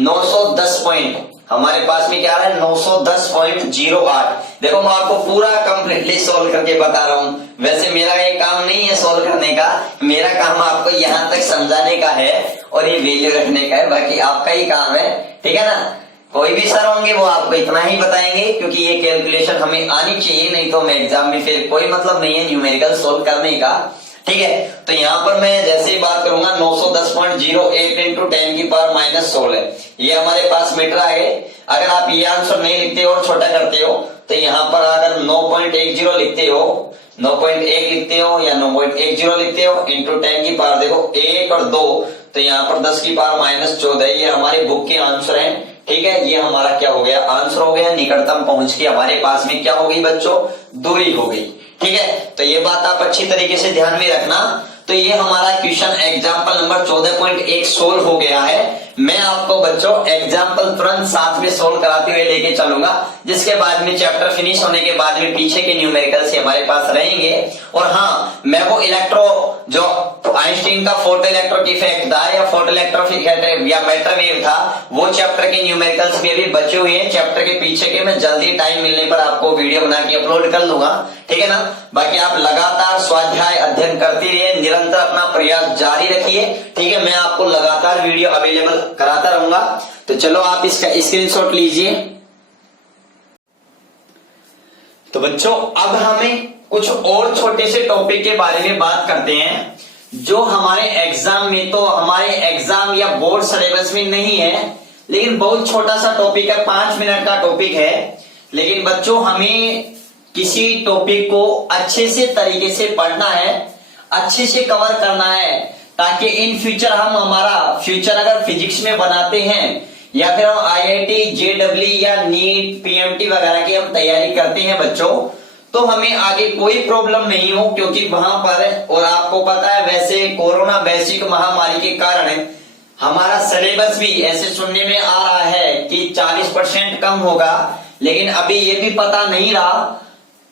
910 पॉइंट, हमारे पास में क्या आ रहा है 910.08। देखो मैं आपको पूरा कंप्लीटली सोल्व करके बता रहा हूँ। वैसे मेरा ये काम नहीं है सोल्व करने का, मेरा काम आपको यहाँ तक समझाने का है और ये वैल्यू रखने का है, बाकी आपका ही काम है, ठीक है ना। कोई भी सर होंगे वो आपको इतना ही बताएंगे, क्योंकि ये कैलकुलेशन हमें आनी चाहिए, नहीं तो मैं एग्जाम में फिर कोई मतलब नहीं है न्यूमेरिकल सोल्व करने का, ठीक है। तो यहाँ पर मैं जैसे ही बात करूंगा 910.08 इंटू 10 की पावर -16, ये हमारे पास मीटर आ गए। अगर आप ये आंसर नहीं लिखते हो और छोटा करते हो तो यहाँ पर अगर 9.10 लिखते हो, 9.1 लिखते हो या 9.10 लिखते हो इंटू 10 की पावर देखो 1 और 2, तो यहाँ पर 10 की पावर -14, ये हमारे बुक के आंसर हैं, ठीक है। ये हमारा क्या हो गया, आंसर हो गया। निकटतम पहुंच के हमारे पास में क्या हो गई बच्चों, दूरी हो गई, ठीक है। तो ये बात आप अच्छी तरीके से ध्यान में रखना। तो ये हमारा क्वेश्चन एग्जाम्पल नंबर 14.1 सोल्व हो गया है। मैं आपको बच्चों एग्जाम्पल तुरंत साथ में सोल्व कराते हुए लेके चलूंगा, जिसके बाद में चैप्टर फिनिश होने के बाद में पीछे के न्यूमेरिकल से हमारे पास रहेंगे। और हाँ, मैं वो इलेक्ट्रो जो आइंस्टीन का फोटो इलेक्ट्रिक इफेक्ट था या फोटो इलेक्ट्रिक या मैटर वेव था, वो चैप्टर के न्यूमेरिकल्स भी अभी बचे हुए हैं चैप्टर के पीछे के। मैं जल्दी टाइम मिलने पर आपको वीडियो बना के अपलोड कर लूंगा, ठीक है ना। बाकी आप लगातार स्वाध्याय अध्ययन करते रहिए, निरंतर अपना प्रयास जारी रखिए, ठीक है। मैं आपको लगातार वीडियो अवेलेबल कराता रहूंगा। तो चलो आप इसका स्क्रीनशॉट लीजिए। तो बच्चों अब हमें कुछ और छोटे से टॉपिक के बारे में बात करते हैं, जो हमारे एग्जाम में, तो हमारे एग्जाम या बोर्ड सिलेबस में नहीं है, लेकिन बहुत छोटा सा टॉपिक है, 5 मिनट का टॉपिक है। लेकिन बच्चों हमें किसी टॉपिक को अच्छे से तरीके से पढ़ना है, अच्छे से कवर करना है, ताकि इन फ्यूचर हम हमारा फ्यूचर अगर फिजिक्स में बनाते हैं या फिर हम आईआईटी, जेडब्ल्यू या नीट, पीएमटी वगैरह की हम तैयारी करते हैं बच्चों, तो हमें आगे कोई प्रॉब्लम नहीं हो। क्योंकि वहां पर, और आपको पता है वैसे कोरोना वैश्विक महामारी के कारण हमारा सिलेबस भी ऐसे सुनने में आ रहा है कि 40% कम होगा, लेकिन अभी ये भी पता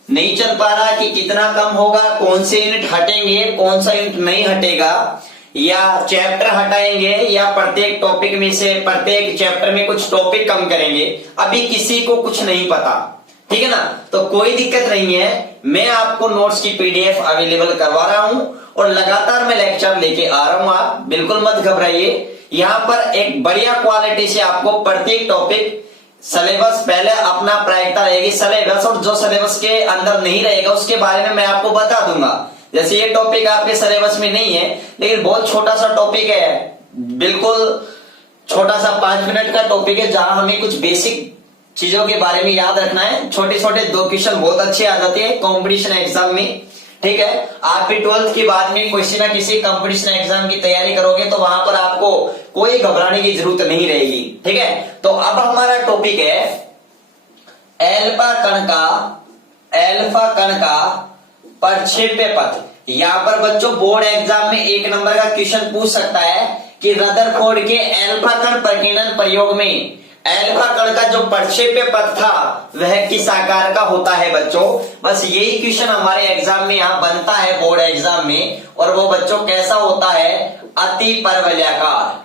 नहीं चल पा रहा कि कितना कम होगा, कौन से यूनिट हटेंगे, कौन सा यूनिट नहीं हटेगा, या चैप्टर हटाएंगे या प्रत्येक टॉपिक में से प्रत्येक चैप्टर में कुछ टॉपिक कम करेंगे, अभी किसी को कुछ नहीं पता। ठीक है ना, तो कोई दिक्कत नहीं है, मैं आपको नोट्स की पीडीएफ अवेलेबल करवा रहा हूं और लगातार मैं लेक्चर लेके आ रहा हूं, आप बिल्कुल मत घबराइए। यहाँ पर एक बढ़िया क्वालिटी से आपको प्रत्येक टॉपिक सिलेबस, पहले अपना प्रायिकता रहेगी सिलेबस, और जो सिलेबस के अंदर नहीं रहेगा उसके बारे में मैं आपको बता दूंगा। जैसे ये टॉपिक आपके सिलेबस में नहीं है, लेकिन बहुत छोटा सा टॉपिक है, बिल्कुल छोटा सा 5 मिनट का टॉपिक है, जहां हमें कुछ बेसिक चीजों के बारे में याद रखना है। छोटे छोटे 2 क्वेश्चन बहुत अच्छे आ जाते हैं कॉम्पिटिशन एग्जाम में। ठीक है, आप भी 12th के बाद में किसी ना किसी कंपटीशन एग्जाम की तैयारी करोगे तो वहां पर आपको कोई घबराने की जरूरत नहीं रहेगी। ठीक है, तो अब हमारा टॉपिक है एल्फा कण का प्रक्षेप्य पथ। यहाँ पर बच्चों बोर्ड एग्जाम में 1 नंबर का क्वेश्चन पूछ सकता है कि रदरफोर्ड के एल्फा कण प्रकीर्णन प्रयोग में एल्फा कण का जो प्रक्षेप्य पथ था वह किस आकार का होता है बच्चों। बस यही क्वेश्चन हमारे एग्जाम में यहाँ बनता है बोर्ड एग्जाम में, और वो बच्चों कैसा होता है, अति परवलयाकार,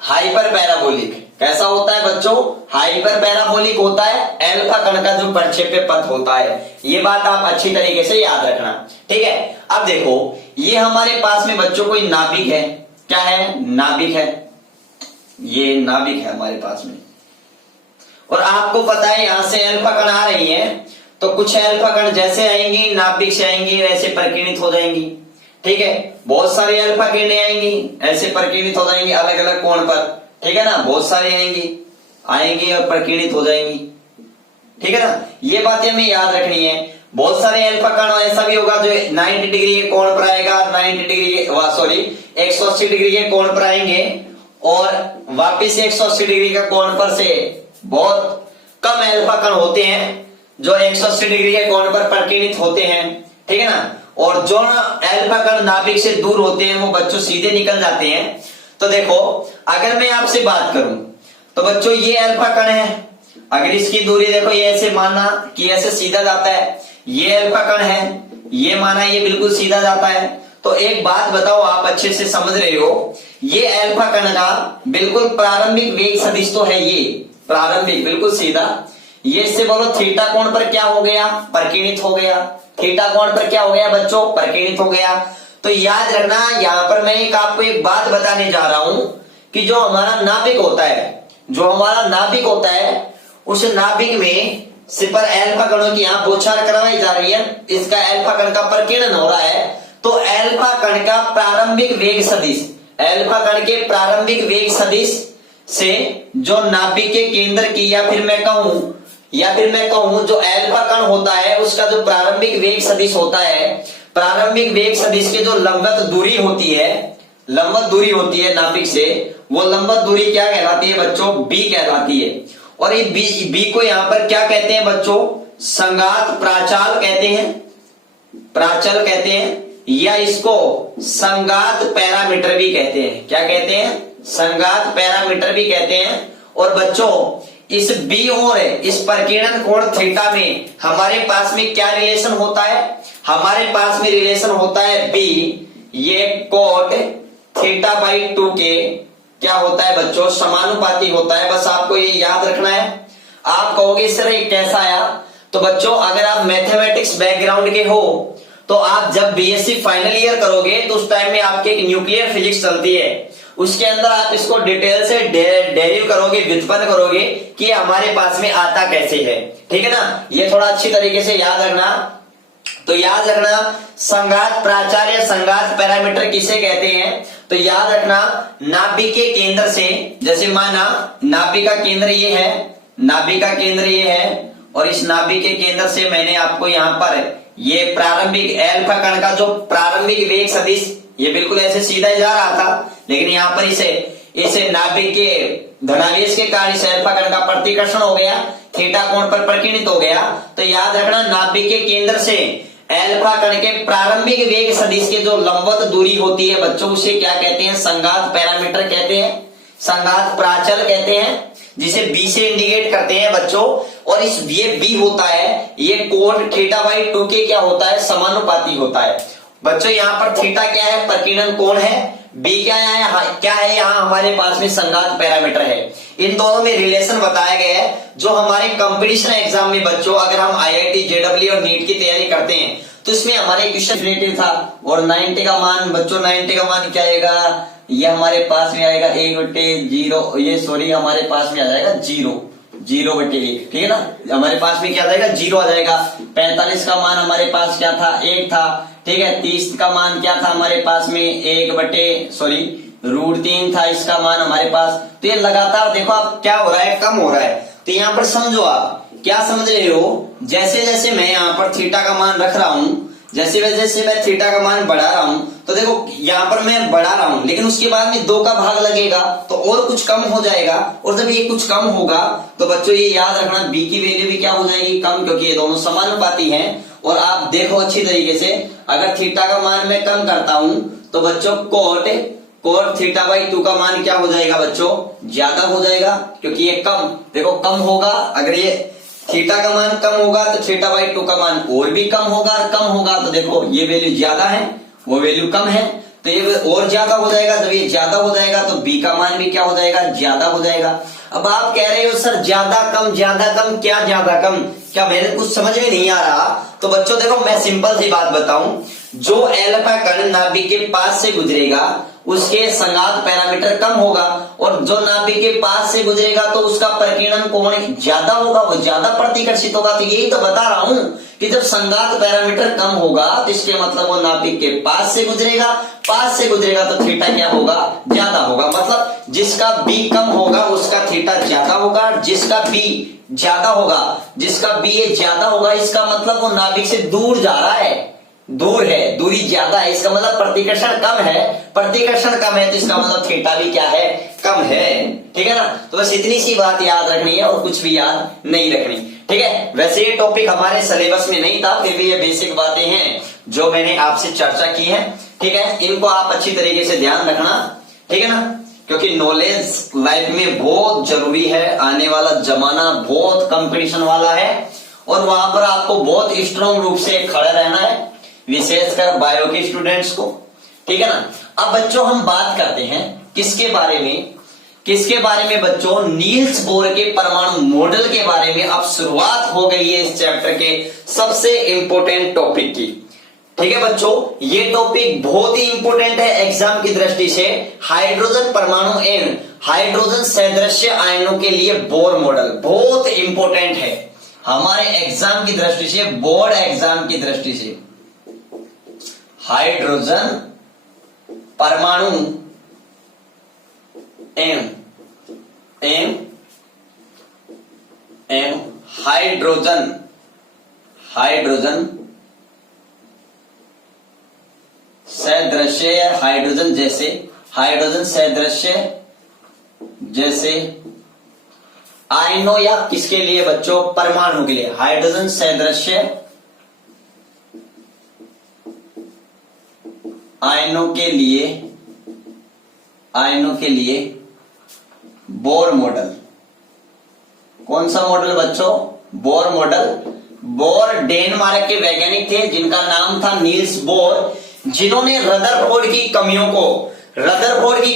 हाइपर पैराबोलिक। कैसा होता है बच्चों, हाइपर पैराबोलिक होता है एल्फा कण का जो प्रक्षेप्य पथ होता है। ये बात आप अच्छी तरीके से याद रखना। ठीक है, अब देखो ये हमारे पास में बच्चों कोई नाभिक है, क्या है, नाभिक है, ये नाभिक है हमारे पास में, और आपको पता है यहां से अल्फा कण आ रही है, तो कुछ अल्फा कण जैसे आएंगी नाभिक से आएंगी ऐसे परिकीर्णित हो जाएंगी। ठीक है, बहुत सारी अल्फा किरणें आएंगी ऐसे परिकीर्णित हो जाएंगी अलग अलग कोण पर। ठीक है ना, बहुत सारी आएंगी और परिकीर्णित हो जाएंगी। ठीक है ना, ये बातें हमें याद रखनी है। बहुत सारे अल्फा कण ऐसा भी होगा जो 90 डिग्री के कोण पर आएगा, 180 डिग्री के कोण पर आएंगे और वापिस 180 डिग्री के कोण पर से बहुत कम अल्फा कण होते हैं जो 180 डिग्री के कोण पर परिकीर्णित होते हैं। ठीक है ना, और जो अल्फा कण नाभिक से दूर होते हैं वो बच्चों सीधे निकल जाते हैं। तो देखो अगर मैं आपसे बात करूं तो बच्चों ये अल्फा कण है, अगर इसकी दूरी देखो ये ऐसे माना कि ऐसे सीधा जाता है, ये अल्फा कण है, ये माना ये बिल्कुल सीधा जाता है। तो एक बात बताओ, आप अच्छे से समझ रहे हो, ये अल्फा कण का बिल्कुल प्रारंभिक वेग सदिश तो है, ये प्रारंभिक बिल्कुल सीधा, ये इससे बोलो थीटा कोण पर क्या हो गया, परिकीर्णित हो गया। थीटा कोण पर क्या हो गया बच्चों, परिकीर्णित हो गया। तो याद रखना, यहाँ पर मैं आपको एक बात बताने जा रहा हूं कि जो हमारा नाभिक होता है, उस नाभिक में सिर्फ अल्फा कणों की यहाँ बौछार करवाई जा रही है, इसका अल्फा कण का परिकीर्णन हो रहा है। तो अल्फा कण का प्रारंभिक वेग सदिश, अल्फा कण के प्रारंभिक वेग सदिश से जो नाभिक के केंद्र की या फिर मैं कहूं जो अल्फा कण होता है उसका जो प्रारंभिक वेग सदिश होता है, प्रारंभिक वेग सदिश की जो लंबवत दूरी होती है नाभिक से, वो लंबवत दूरी क्या कहलाती है बच्चों, बी कहलाती है। और ये बी को यहाँ पर क्या कहते हैं बच्चों, संघात प्राचाल कहते हैं, या इसको संघात पैरामीटर भी कहते हैं। क्या कहते हैं, संघात पैरामीटर भी कहते हैं। और बच्चों इस बी और इस परिकीर्णन कोण थीटा में हमारे पास में क्या रिलेशन होता है, हमारे पास में रिलेशन होता है बी, ये कोट थीटा बाई 2 के क्या होता है बच्चों, समानुपाती होता है। बस आपको ये याद रखना है। आप कहोगे सर ये कैसा आया, तो बच्चों अगर आप मैथमेटिक्स बैकग्राउंड के हो तो आप जब बीएससी फाइनल ईयर करोगे तो उस टाइम में आपके एक न्यूक्लियर फिजिक्स चलती है, उसके अंदर आप इसको डिटेल से डेरिव करोगे, व्युत्पन्न करोगे कि हमारे पास में आता कैसे है। ठीक है ना, ये थोड़ा अच्छी तरीके से याद रखना। तो याद रखना संघात प्राचार या संघात पैरामीटर किसे कहते हैं? तो याद रखना नाभिक के केंद्र से, जैसे माना नाभिक का केंद्र ये है, नाभिक का केंद्र ये है और इस नाभिक के केंद्र से मैंने आपको यहाँ पर ये प्रारंभिक एल्फा कण का जो प्रारंभिक वेग सदिश ये बिल्कुल ऐसे सीधा जा रहा था, लेकिन यहाँ पर इसे नाभिक के धनावेश के कारण इस एल्फा कण का प्रतिकर्षण हो गया, थीटा कोण पर परिवर्तित हो गया। तो याद रखना नाभिक के केंद्र से एल्फा कण के प्रारंभिक वेग सदिश के जो लंबवत दूरी होती है बच्चों, उसे क्या कहते हैं? संघात पैरामीटर कहते हैं, संघात प्राचल कहते हैं, जिसे बी से इंडिकेट करते हैं बच्चों। और इस ये बी होता है, ये कोण थीटा बाई 2 के क्या होता है? समानुपाती होता है बच्चों। यहाँ पर थीटा क्या है? प्रकीर्णन कोण है, बी क्या है? यहाँ हमारे पास में संघात पैरामीटर है। इन दोनों में रिलेशन बताया गया है। जो हमारे कंपटीशन एग्जाम में बच्चों अगर हम IIT JEE और नीट की तैयारी करते हैं तो इसमें हमारे क्वेश्चन रिलेटेड था और 90 का मान बच्चों, 90 का मान क्या आएगा? ये हमारे पास में आएगा 1/0, ये सॉरी हमारे पास में आ जाएगा 0/1, ठीक है ना? हमारे पास में क्या आ जाएगा? 0 आ जाएगा। 45 का मान हमारे पास क्या था? 1 था, ठीक है। 30 का मान क्या था हमारे पास में? 1/√3 था इसका मान हमारे पास। तो ये लगातार देखो आप क्या हो रहा है? कम हो रहा है। तो यहाँ पर समझो, आप क्या समझ रहे हो? जैसे जैसे मैं यहाँ पर थीटा का मान रख रहा हूँ, जैसे जैसे मैं थीटा का मान बढ़ा रहा हूं, तो देखो यहाँ पर मैं बढ़ा रहा हूं, लेकिन उसके बाद में 2 का भाग लगेगा तो और कुछ कम हो जाएगा। और जब ये कुछ कम होगा तो बच्चों ये याद रखना बी की वैल्यू भी क्या हो जाएगी? कम, क्योंकि ये दोनों समानुपाती हैं। और आप देखो अच्छी तरीके से, अगर थीटा का मान मैं कम करता हूं तो बच्चों कोट थीटा बाई 2 का मान क्या हो जाएगा बच्चों? ज्यादा हो जाएगा, क्योंकि ये कम, देखो कम होगा। अगर ये थीटा का मान कम होगा तो थीटा बाई 2 का मान और भी कम होगा, और कम होगा तो देखो ये वैल्यू ज्यादा है, वो वैल्यू कम है, तो ये और ज्यादा हो जाएगा। जब ये ज्यादा हो जाएगा तो बी का मान भी क्या हो जाएगा? ज्यादा हो जाएगा। अब आप कह रहे हो सर ज्यादा कम क्या ज्यादा कम? क्या मेरे कुछ समझ में नहीं आ रहा? तो बच्चों देखो मैं सिंपल सी बात बताऊं, जो एल्फा कण नाभिक के पास से गुजरेगा उसके संघात पैरामीटर कम होगा, और जो नाभिक के पास से गुजरेगा तो उसका प्रकीर्णन कोण ज्यादा होगा, वो ज्यादा प्रतिकर्षित होगा। तो यही तो बता रहा हूं कि जब संघात पैरामीटर कम होगा तो इसके मतलब वो नाभिक के पास से गुजरेगा तो थीटा क्या होगा? ज्यादा होगा। मतलब जिसका बी कम होगा उसका थीटा ज्यादा होगा, जिसका बी ज्यादा होगा इसका मतलब वो नाभिक से दूर जा रहा है, दूर है, दूरी ज्यादा है, इसका मतलब प्रतिकर्षण कम है तो इसका मतलब थीटा भी क्या है? कम है, ठीक है ना? तो बस इतनी सी बात याद रखनी है और कुछ भी याद नहीं रखनी, ठीक है। वैसे ये टॉपिक हमारे सिलेबस में नहीं था, फिर भी ये बेसिक बातें हैं जो मैंने आपसे चर्चा की है, ठीक है। इनको आप अच्छी तरीके से ध्यान रखना, ठीक है ना, क्योंकि नॉलेज लाइफ में बहुत जरूरी है। आने वाला जमाना बहुत कंपटीशन वाला है और वहां पर आपको बहुत स्ट्रांग रूप से खड़ा रहना है, विशेषकर बायो के स्टूडेंट्स को, ठीक है ना। अब बच्चों हम बात करते हैं किसके बारे में बच्चों? नील्स बोर के परमाणु मॉडल के बारे में। अब शुरुआत हो गई है इस चैप्टर के सबसे इंपॉर्टेंट टॉपिक की, ठीक है बच्चों। ये टॉपिक बहुत ही इंपॉर्टेंट है एग्जाम की दृष्टि से। हाइड्रोजन परमाणु एवं हाइड्रोजन सदृश्य आयनों के लिए बोर मॉडल बहुत इंपॉर्टेंट है हमारे एग्जाम की दृष्टि से, बोर्ड एग्जाम की दृष्टि से। हाइड्रोजन परमाणु एवं हाइड्रोजन सदृश्य, हाइड्रोजन सदृश्य जैसे आयनों, या किसके लिए बच्चों? परमाणु के लिए। हाइड्रोजन सदृश्य आयनों के लिए बोर मॉडल। कौन सा मॉडल बच्चों? Bohr model. बोर डेनमार्क के वैज्ञानिक थे जिनका नाम था नील्स बोर, जिन्होंने रदरफोर्ड की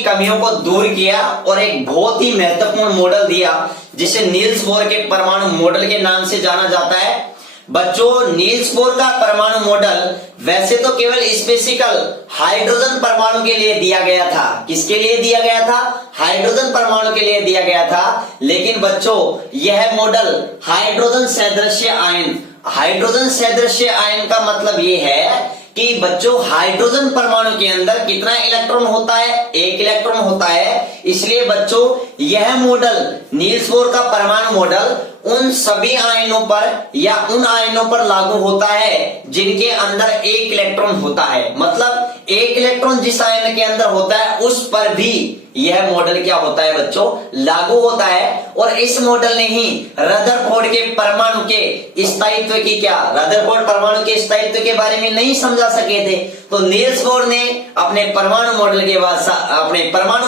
कमियों को दूर किया और एक बहुत ही महत्वपूर्ण मॉडल दिया जिसे नील्स बोर के परमाणु मॉडल के नाम से जाना जाता है। बच्चों नील्स बोर का परमाणु मॉडल वैसे तो केवल स्पेसिकल हाइड्रोजन परमाणु के लिए दिया गया था। किसके लिए दिया गया था? हाइड्रोजन परमाणु के लिए दिया गया था। लेकिन बच्चों यह मॉडल हाइड्रोजन सदृश्य आयन हाइड्रोजन सदृश्य आयन का मतलब ये है कि बच्चों हाइड्रोजन परमाणु के अंदर कितना इलेक्ट्रॉन होता है, एक इलेक्ट्रॉन होता है। इसलिए बच्चों यह मॉडल, नील्स बोर का परमाणु मॉडल उन सभी आयनों पर या उन आयनों पर लागू होता है जिनके अंदर एक इलेक्ट्रॉन होता है। मतलब एक इलेक्ट्रॉन जिस आयन के अंदर होता है उस पर भी यह मॉडल क्या होता है बच्चों, लागू होता है। और इस मॉडल ने ही रदरफोर्ड के परमाणु के स्थायित्व की रदरफोर्ड परमाणु के स्थायित्व के बारे में नहीं समझा सके थे, तो नील्स बोर ने अपने परमाणु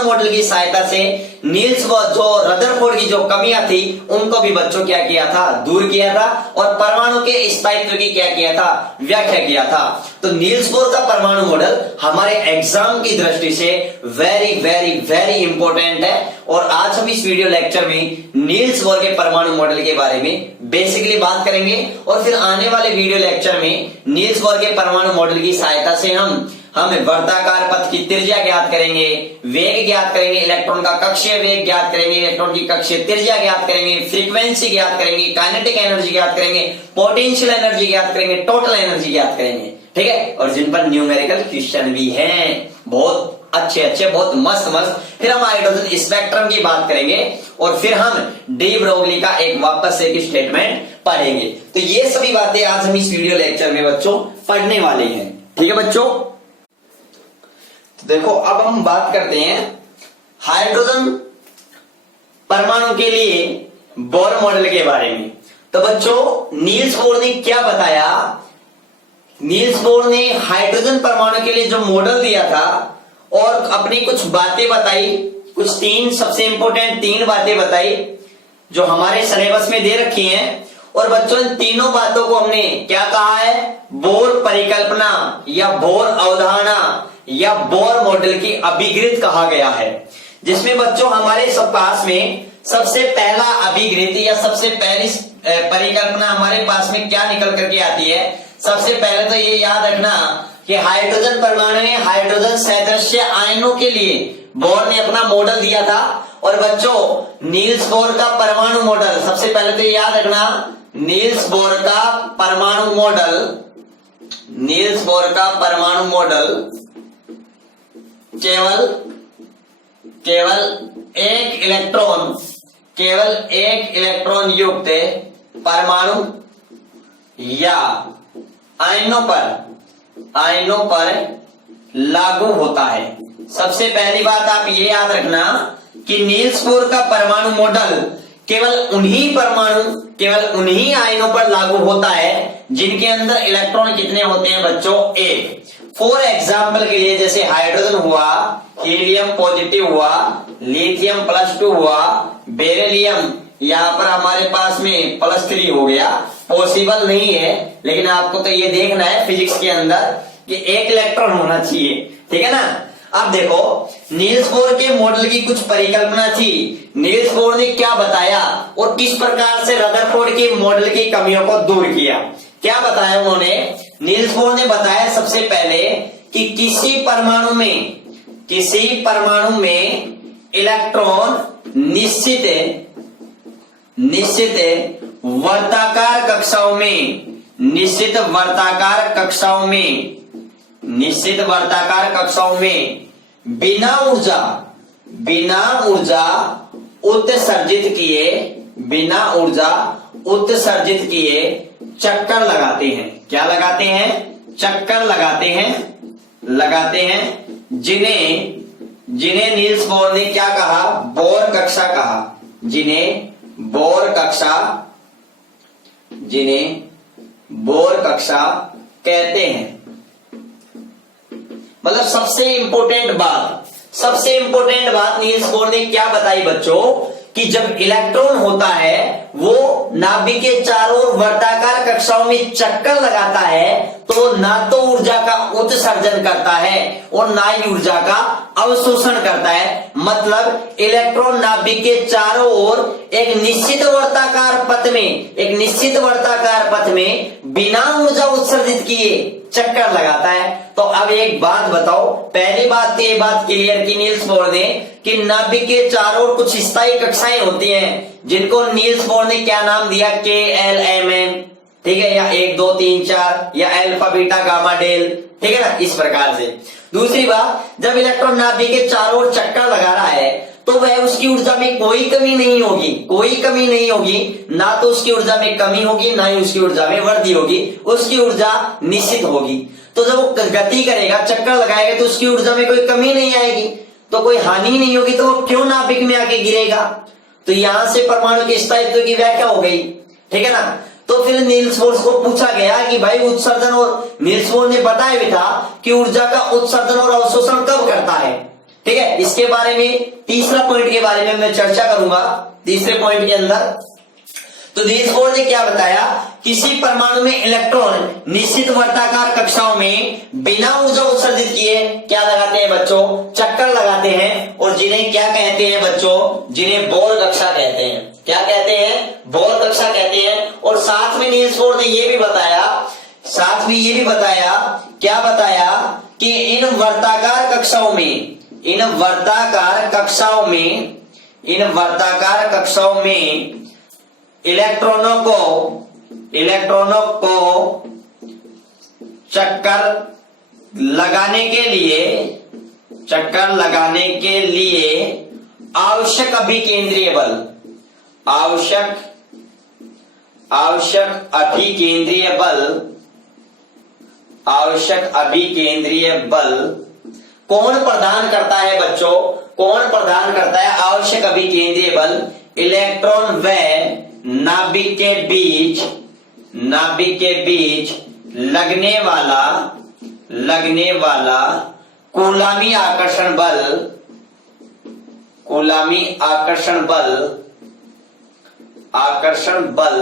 मॉडल की सहायता से नील्स बोर जो रदरफोर्ड की जो कमियां थी उनको भी बच्चों क्या किया था, दूर किया था और परमाणु के स्थायित्व की क्या किया था, व्याख्या किया था। तो नील्स बोर का परमाणु मॉडल हमारे एग्जाम की दृष्टि से वेरी वेरी वेरी इंपॉर्टेंट है। और आज हम इस वीडियो लेक्चर में नील्स बोर के परमाणु मॉडल के बारे में बेसिकली बात करेंगे और फिर आने वाले वीडियो लेक्चर में नील्स बोर के परमाणु मॉडल की सहायता से हम वर्ताकार पथ की त्रिज्या ज्ञात करेंगे, वेग ज्ञात करेंगे, इलेक्ट्रॉन का कक्षीय वेग ज्ञात करेंगे, इलेक्ट्रॉन की कक्षीय त्रिज्या ज्ञात करेंगे, फ्रीक्वेंसी ज्ञात करेंगे, काइनेटिक एनर्जी ज्ञात करेंगे, पोटेंशियल एनर्जी ज्ञात करेंगे, टोटल एनर्जी ज्ञात करेंगे। ठीक है, और जिन पर न्यूमेरिकल क्वेश्चन भी हैं, बहुत अच्छे बहुत मस्त। फिर हम हाइड्रोजन स्पेक्ट्रम की बात करेंगे और फिर हम डी ब्रोगली का एक वापस एक स्टेटमेंट पढ़ेंगे। तो ये सभी बातें आज हम इस वीडियो लेक्चर में बच्चों पढ़ने वाले हैं। ठीक है बच्चों, तो देखो अब हम बात करते हैं हाइड्रोजन परमाणु के लिए बोर मॉडल के बारे में। तो बच्चों नील्स बोर ने क्या बताया, नील्स बोर ने हाइड्रोजन परमाणु के लिए जो मॉडल दिया था और अपनी कुछ बातें बताई, कुछ सबसे इंपॉर्टेंट 3 बातें बताई जो हमारे सिलेबस में दे रखी हैं। और बच्चों इन तीनों बातों को हमने क्या कहा है, बोर परिकल्पना या बोर अवधारणा या बोर मॉडल की अभिगृत कहा गया है। जिसमें बच्चों हमारे सब पास में सबसे पहला अभिगृत या सबसे पहली परिकल्पना हमारे पास में क्या निकल करके आती है। सबसे पहले तो ये याद रखना कि हाइड्रोजन परमाणु में हाइड्रोजन सदृश्य आयनों के लिए बोर ने अपना मॉडल दिया था। और बच्चों नील्स बोर का परमाणु मॉडल, सबसे पहले तो याद रखना नील्स बोर का परमाणु मॉडल केवल एक इलेक्ट्रॉन युक्त परमाणु या आयनों पर लागू होता है। सबसे पहली बात आप ये याद रखना कि नील्स बोर का परमाणु मॉडल केवल उन्हीं आयनों पर लागू होता है जिनके अंदर इलेक्ट्रॉन कितने होते हैं बच्चों, एक। फॉर एग्जाम्पल के लिए जैसे हाइड्रोजन हुआ, हीलियम पॉजिटिव हुआ, लिथियम +2 हुआ, बेरिलियम यहाँ पर हमारे पास में +3 हो गया। पॉसिबल नहीं है, लेकिन आपको तो ये देखना है फिजिक्स के अंदर कि एक इलेक्ट्रॉन होना चाहिए। ठीक है ना। अब देखो नील्स बोर के मॉडल की कुछ परिकल्पना थी, नील्स बोर ने क्या बताया और किस प्रकार से रदरफोर्ड के मॉडल की कमियों को दूर किया। क्या बताया उन्होंने, नील्स बोर ने बताया सबसे पहले कि किसी परमाणु में इलेक्ट्रॉन निश्चित वर्ताकार कक्षाओं में बिना ऊर्जा उत्सर्जित किए चक्कर लगाते हैं। क्या लगाते हैं, चक्कर लगाते हैं जिन्हें नील्स बोर ने क्या कहा, बोर कक्षा कहा। जिन्हें बोर कक्षा कहते हैं। मतलब सबसे इंपॉर्टेंट बात नील्स बोर ने क्या बताई बच्चों कि जब इलेक्ट्रॉन होता है वो नाभिक के चारों ओर वर्ताकार कक्षाओं में चक्कर लगाता है तो ना तो ऊर्जा का उत्सर्जन करता है और ना ही ऊर्जा का अवशोषण करता है। मतलब इलेक्ट्रॉन नाभिक के चारों ओर एक निश्चित वर्ताकार पथ में बिना ऊर्जा उत्सर्जित किए चक्कर लगाता है। तो अब एक बात बताओ, पहली बात ये बात क्लियर की नील्स बोर ने कि नाभिक के चारों ओर कुछ स्थायी कक्षाएं होती हैं जिनको नील्स बोर ने क्या नाम दिया, KLMN। ठीक है, या 1 2 3 4 या अल्फा बीटा गामा डेल, ठीक है ना, इस प्रकार से। दूसरी बात, जब इलेक्ट्रॉन नाभिक के चारों ओर चक्कर लगा रहा है तो वह उसकी ऊर्जा में कोई कमी नहीं होगी, कोई कमी नहीं होगी, ना तो उसकी ऊर्जा में कमी होगी ना ही उसकी ऊर्जा में वृद्धि होगी, उसकी ऊर्जा निश्चित होगी। तो जब वो गति करेगा, चक्कर लगाएगा, तो उसकी ऊर्जा में कोई कमी नहीं आएगी, तो कोई हानि नहीं होगी, तो वो क्यों नाभिक में आके गिरेगा। तो यहां से परमाणु के स्थायित्व की व्याख्या हो गई, ठीक है ना। तो फिर नील्स बोर को पूछा गया कि भाई उत्सर्जन, और नील्स बोर ने बताया भी था कि ऊर्जा का उत्सर्जन और अवशोषण कब करता है, ठीक है। इसके बारे में तीसरा पॉइंट के बारे में मैं चर्चा करूंगा तीसरे पॉइंट के अंदर। तो नील्स बोर ने क्या बताया, किसी परमाणु में इलेक्ट्रॉन निश्चित वर्ताकार कक्षाओं में बिना ऊर्जा उत्सर्जित किए क्या लगाते हैं बच्चों, चक्कर लगाते हैं, और जिन्हें क्या कहते हैं बच्चों, जिन्हें बोर कक्षा कहते हैं। क्या कहते हैं, बोर कक्षा कहते हैं। और साथ में नील्स बोर ने ये भी बताया, साथ में ये भी बताया, क्या बताया कि इन वर्ताकार कक्षाओं में, इन वर्ताकार कक्षाओं में, इन वर्ताकार कक्षाओं में इलेक्ट्रॉनों को चक्कर लगाने के लिए, चक्कर लगाने के लिए आवश्यक अभिकेंद्रीय बल, आवश्यक अभिकेंद्रीय बल, आवश्यक अभिकेंद्रीय बल कौन प्रदान करता है बच्चों, कौन प्रदान करता है आवश्यक अभिकेंद्रीय बल, इलेक्ट्रॉन व नाभिक के बीच, नाभिक के बीच लगने वाला कूलामी आकर्षण बल, कूलामी आकर्षण बल, आकर्षण बल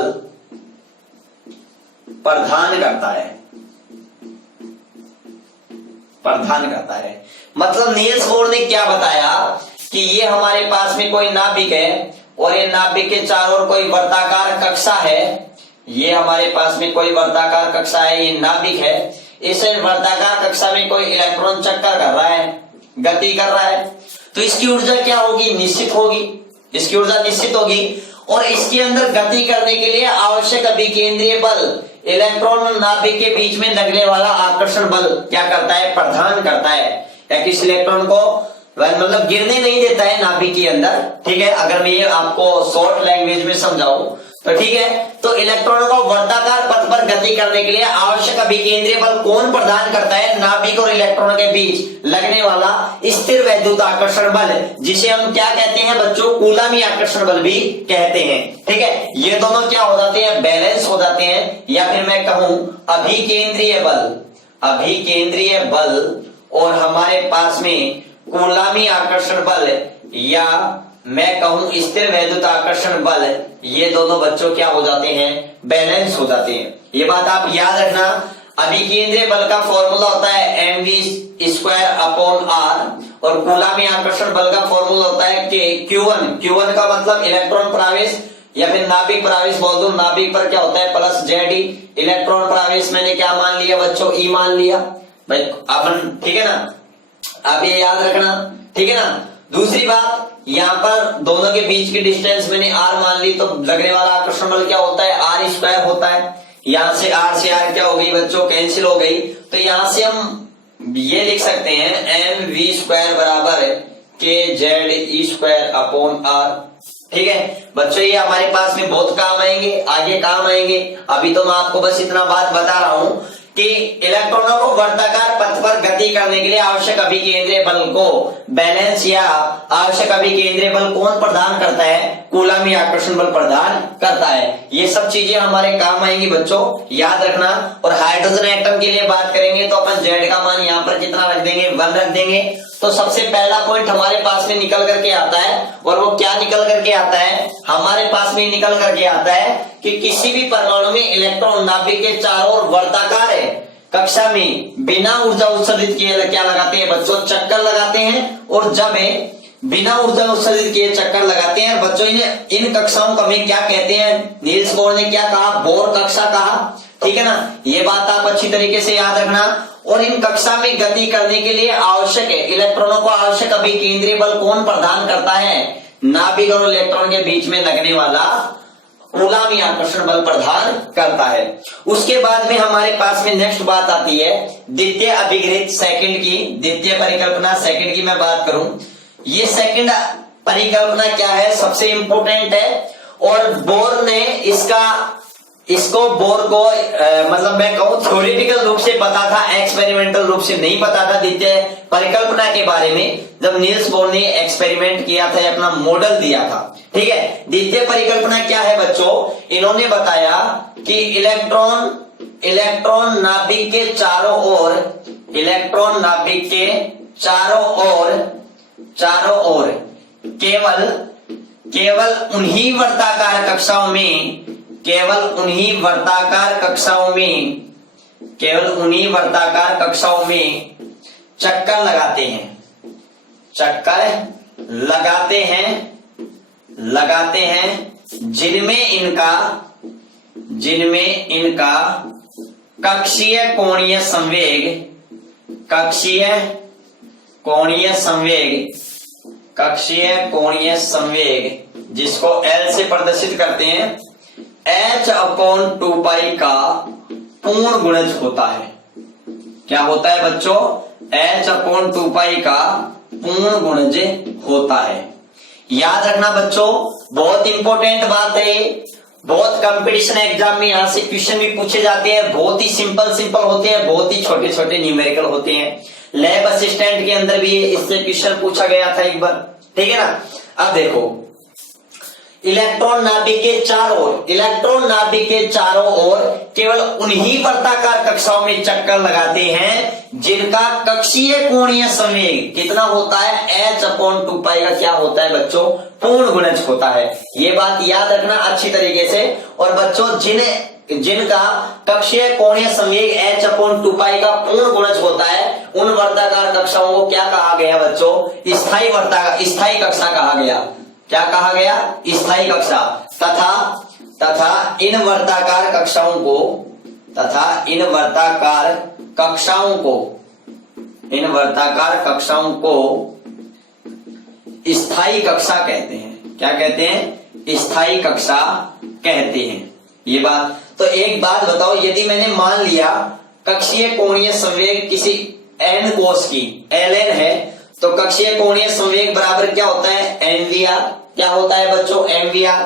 प्रदान करता है, प्रदान करता है। मतलब नील्स बोर ने क्या बताया कि ये हमारे पास में कोई नाभिक है और ये नाभिक के चारों ओर कोई वर्ताकार कक्षा है, ये हमारे पास में कोई वर्ताकार कक्षा है, ये नाभिक है, इस वर्ताकार कक्षा में कोई इलेक्ट्रॉन चक्कर कर रहा है, गति कर रहा है, तो इसकी ऊर्जा क्या होगी, निश्चित होगी, इसकी ऊर्जा निश्चित होगी। और इसके अंदर गति करने के लिए आवश्यक अभिकेंद्रीय बल, इलेक्ट्रॉन और नाभिक के बीच में लगने वाला आकर्षण बल क्या करता है, प्रदान करता है, या किस इलेक्ट्रॉन को मतलब गिरने नहीं देता है नाभिक के अंदर, ठीक है। अगर मैं ये आपको शॉर्ट लैंग्वेज में समझाऊं तो ठीक है। तो इलेक्ट्रॉनों को वर्ताकार पथ पर गति करने के लिए आवश्यक अभिकेंद्रीय बल कौन प्रदान करता है, नाभिक और इलेक्ट्रॉनों के बीच लगने वाला स्थिर वैद्युत आकर्षण बल, जिसे हम क्या कहते हैं बच्चों, कूलामी आकर्षण बल भी कहते हैं, ठीक है। ये दोनों क्या हो जाते हैं, बैलेंस हो जाते हैं, या फिर मैं कहूं अभिकेंद्रीय बल, अभिकेंद्रीय बल और हमारे पास में कूलामी आकर्षण बल, या मैं कहूं स्थिर वैद्युत आकर्षण बल, ये दोनों बच्चों क्या हो जाते हैं, बैलेंस हो जाते हैं। ये बात आप याद रखना। अभिकेंद्रीय बल का फॉर्मूला होता है mv²/r और कूलामी आकर्षण बल का फॉर्मूला होता है Q1। Q1 का मतलब इलेक्ट्रॉन प्रवेश या फिर नाभिक प्रवेश बोल दो, नाभिक पर क्या होता है प्लस Ze, इलेक्ट्रॉन प्रवेश मैंने क्या मान लिया बच्चों, E मान लिया भाई अपन, ठीक है ना, आप ये याद रखना, ठीक है ना। दूसरी बात, यहाँ पर दोनों के बीच की डिस्टेंस मैंने r मान ली, तो लगने वाला आकर्षण बल क्या होता है, r² होता है। यहां से r से r क्या हो गई बच्चों, कैंसिल हो गई, तो यहां से हम ये लिख सकते हैं mv² बराबर kZe²/r, ठीक है बच्चों। ये हमारे पास में बहुत काम आएंगे, आगे काम आएंगे। अभी तो मैं आपको बस इतना बात बता रहा हूं कि इलेक्ट्रॉनों को वर्ताकार पथ पर गति करने के लिए आवश्यक अभिकेंद्रीय बल को बैलेंस या आवश्यक अभिकेंद्रीय बल कौन प्रदान करता है, कूलामी आकर्षण बल प्रदान करता है। ये सब चीजें हमारे काम आएंगी बच्चों, याद रखना। और हाइड्रोजन एटम के लिए बात करेंगे तो अपन Z का मान यहाँ पर कितना रख देंगे, 1 रख देंगे। तो सबसे पहला पॉइंट हमारे पास में निकल करके आता है, और वो क्या निकल करके आता है, हमारे पास में निकल करके आता है कि किसी भी परमाणु में इलेक्ट्रॉन नाभिक के चारों ओर वर्ताकार है कक्षा में बिना ऊर्जा उत्सर्जित किए क्या लगाते हैं बच्चों, चक्कर लगाते हैं। और जब बिना ऊर्जा उत्सर्जित किए चक्कर लगाते हैं बच्चों, इन कक्षाओं को हमें क्या कहते हैं, नील्स बोर ने क्या कहा, बोर कक्षा कहा, ठीक है ना। ये बात आप अच्छी तरीके से याद रखना। और इन कक्षा में गति करने के लिए आवश्यक है, इलेक्ट्रॉनों को आवश्यक अभिकेंद्रीय बल कौन प्रदान करता है, नाभिक और इलेक्ट्रॉन के बीच में लगने वाला कूलाम या आकर्षण बल प्रदान करता है। उसके बाद में हमारे पास में नेक्स्ट बात आती है द्वितीय अभिगृहित सेकंड की, द्वितीय परिकल्पना सेकंड की मैं बात करूं, ये सेकंड परिकल्पना क्या है, सबसे इंपॉर्टेंट है। और बोर ने इसको बोर को मतलब मैं कहूं थ्योरेटिकल रूप से पता था, एक्सपेरिमेंटल रूप से नहीं पता था द्वितीय परिकल्पना के बारे में, जब नील्स बोर ने एक्सपेरिमेंट किया था, अपना मॉडल दिया था। ठीक है, द्वितीय परिकल्पना क्या है बच्चों, इन्होंने बताया कि इलेक्ट्रॉन नाभिक के चारों ओर, इलेक्ट्रॉन नाभिक के चारों ओर केवल उन्हीं वर्ताकार कक्षाओं में, केवल उन्हीं वर्ताकार कक्षाओं में चक्कर लगाते हैं जिनमें इनका कक्षीय कोणीय संवेग जिसको L से प्रदर्शित करते हैं, h/2π का पूर्ण गुणज होता है। क्या होता है बच्चों, h/2π का पूर्ण गुणज होता है। याद रखना बच्चों, बहुत इंपॉर्टेंट बात है, बहुत कंपटीशन एग्जाम में यहां से क्वेश्चन भी पूछे जाते हैं, बहुत ही सिंपल होते हैं, बहुत ही छोटे न्यूमेरिकल होते हैं। लैब असिस्टेंट के अंदर भी इससे क्वेश्चन पूछा गया था एक बार, ठीक है ना। अब देखो, इलेक्ट्रॉन नाभिक के चारों ओर केवल उन्हीं वर्ताकार कक्षाओं में चक्कर लगाते हैं जिनका कक्षीय कोणीय संवेग कितना होता है, h/2π का क्या होता है बच्चों, पूर्ण गुणज होता है। ये बात याद रखना अच्छी तरीके से। और बच्चों जिनका कक्षीय कोणीय संवेग h/2π का पूर्ण गुणज होता है, उन वर्ताकार कक्षाओं को क्या कहा गया बच्चों, स्थायी कक्षा कहा गया। क्या कहा गया, स्थायी कक्षा। तथा इन वर्ताकार कक्षाओं को स्थायी कक्षा कहते हैं। क्या कहते हैं, स्थायी कक्षा कहते हैं। ये बात तो एक बात बताओ, यदि मैंने मान लिया कक्षीय कोणीय संवेग किसी n कोश की ln है, तो कक्षीय कोणीय संवेग बराबर क्या होता है, mvr। क्या होता है बच्चों, mvr।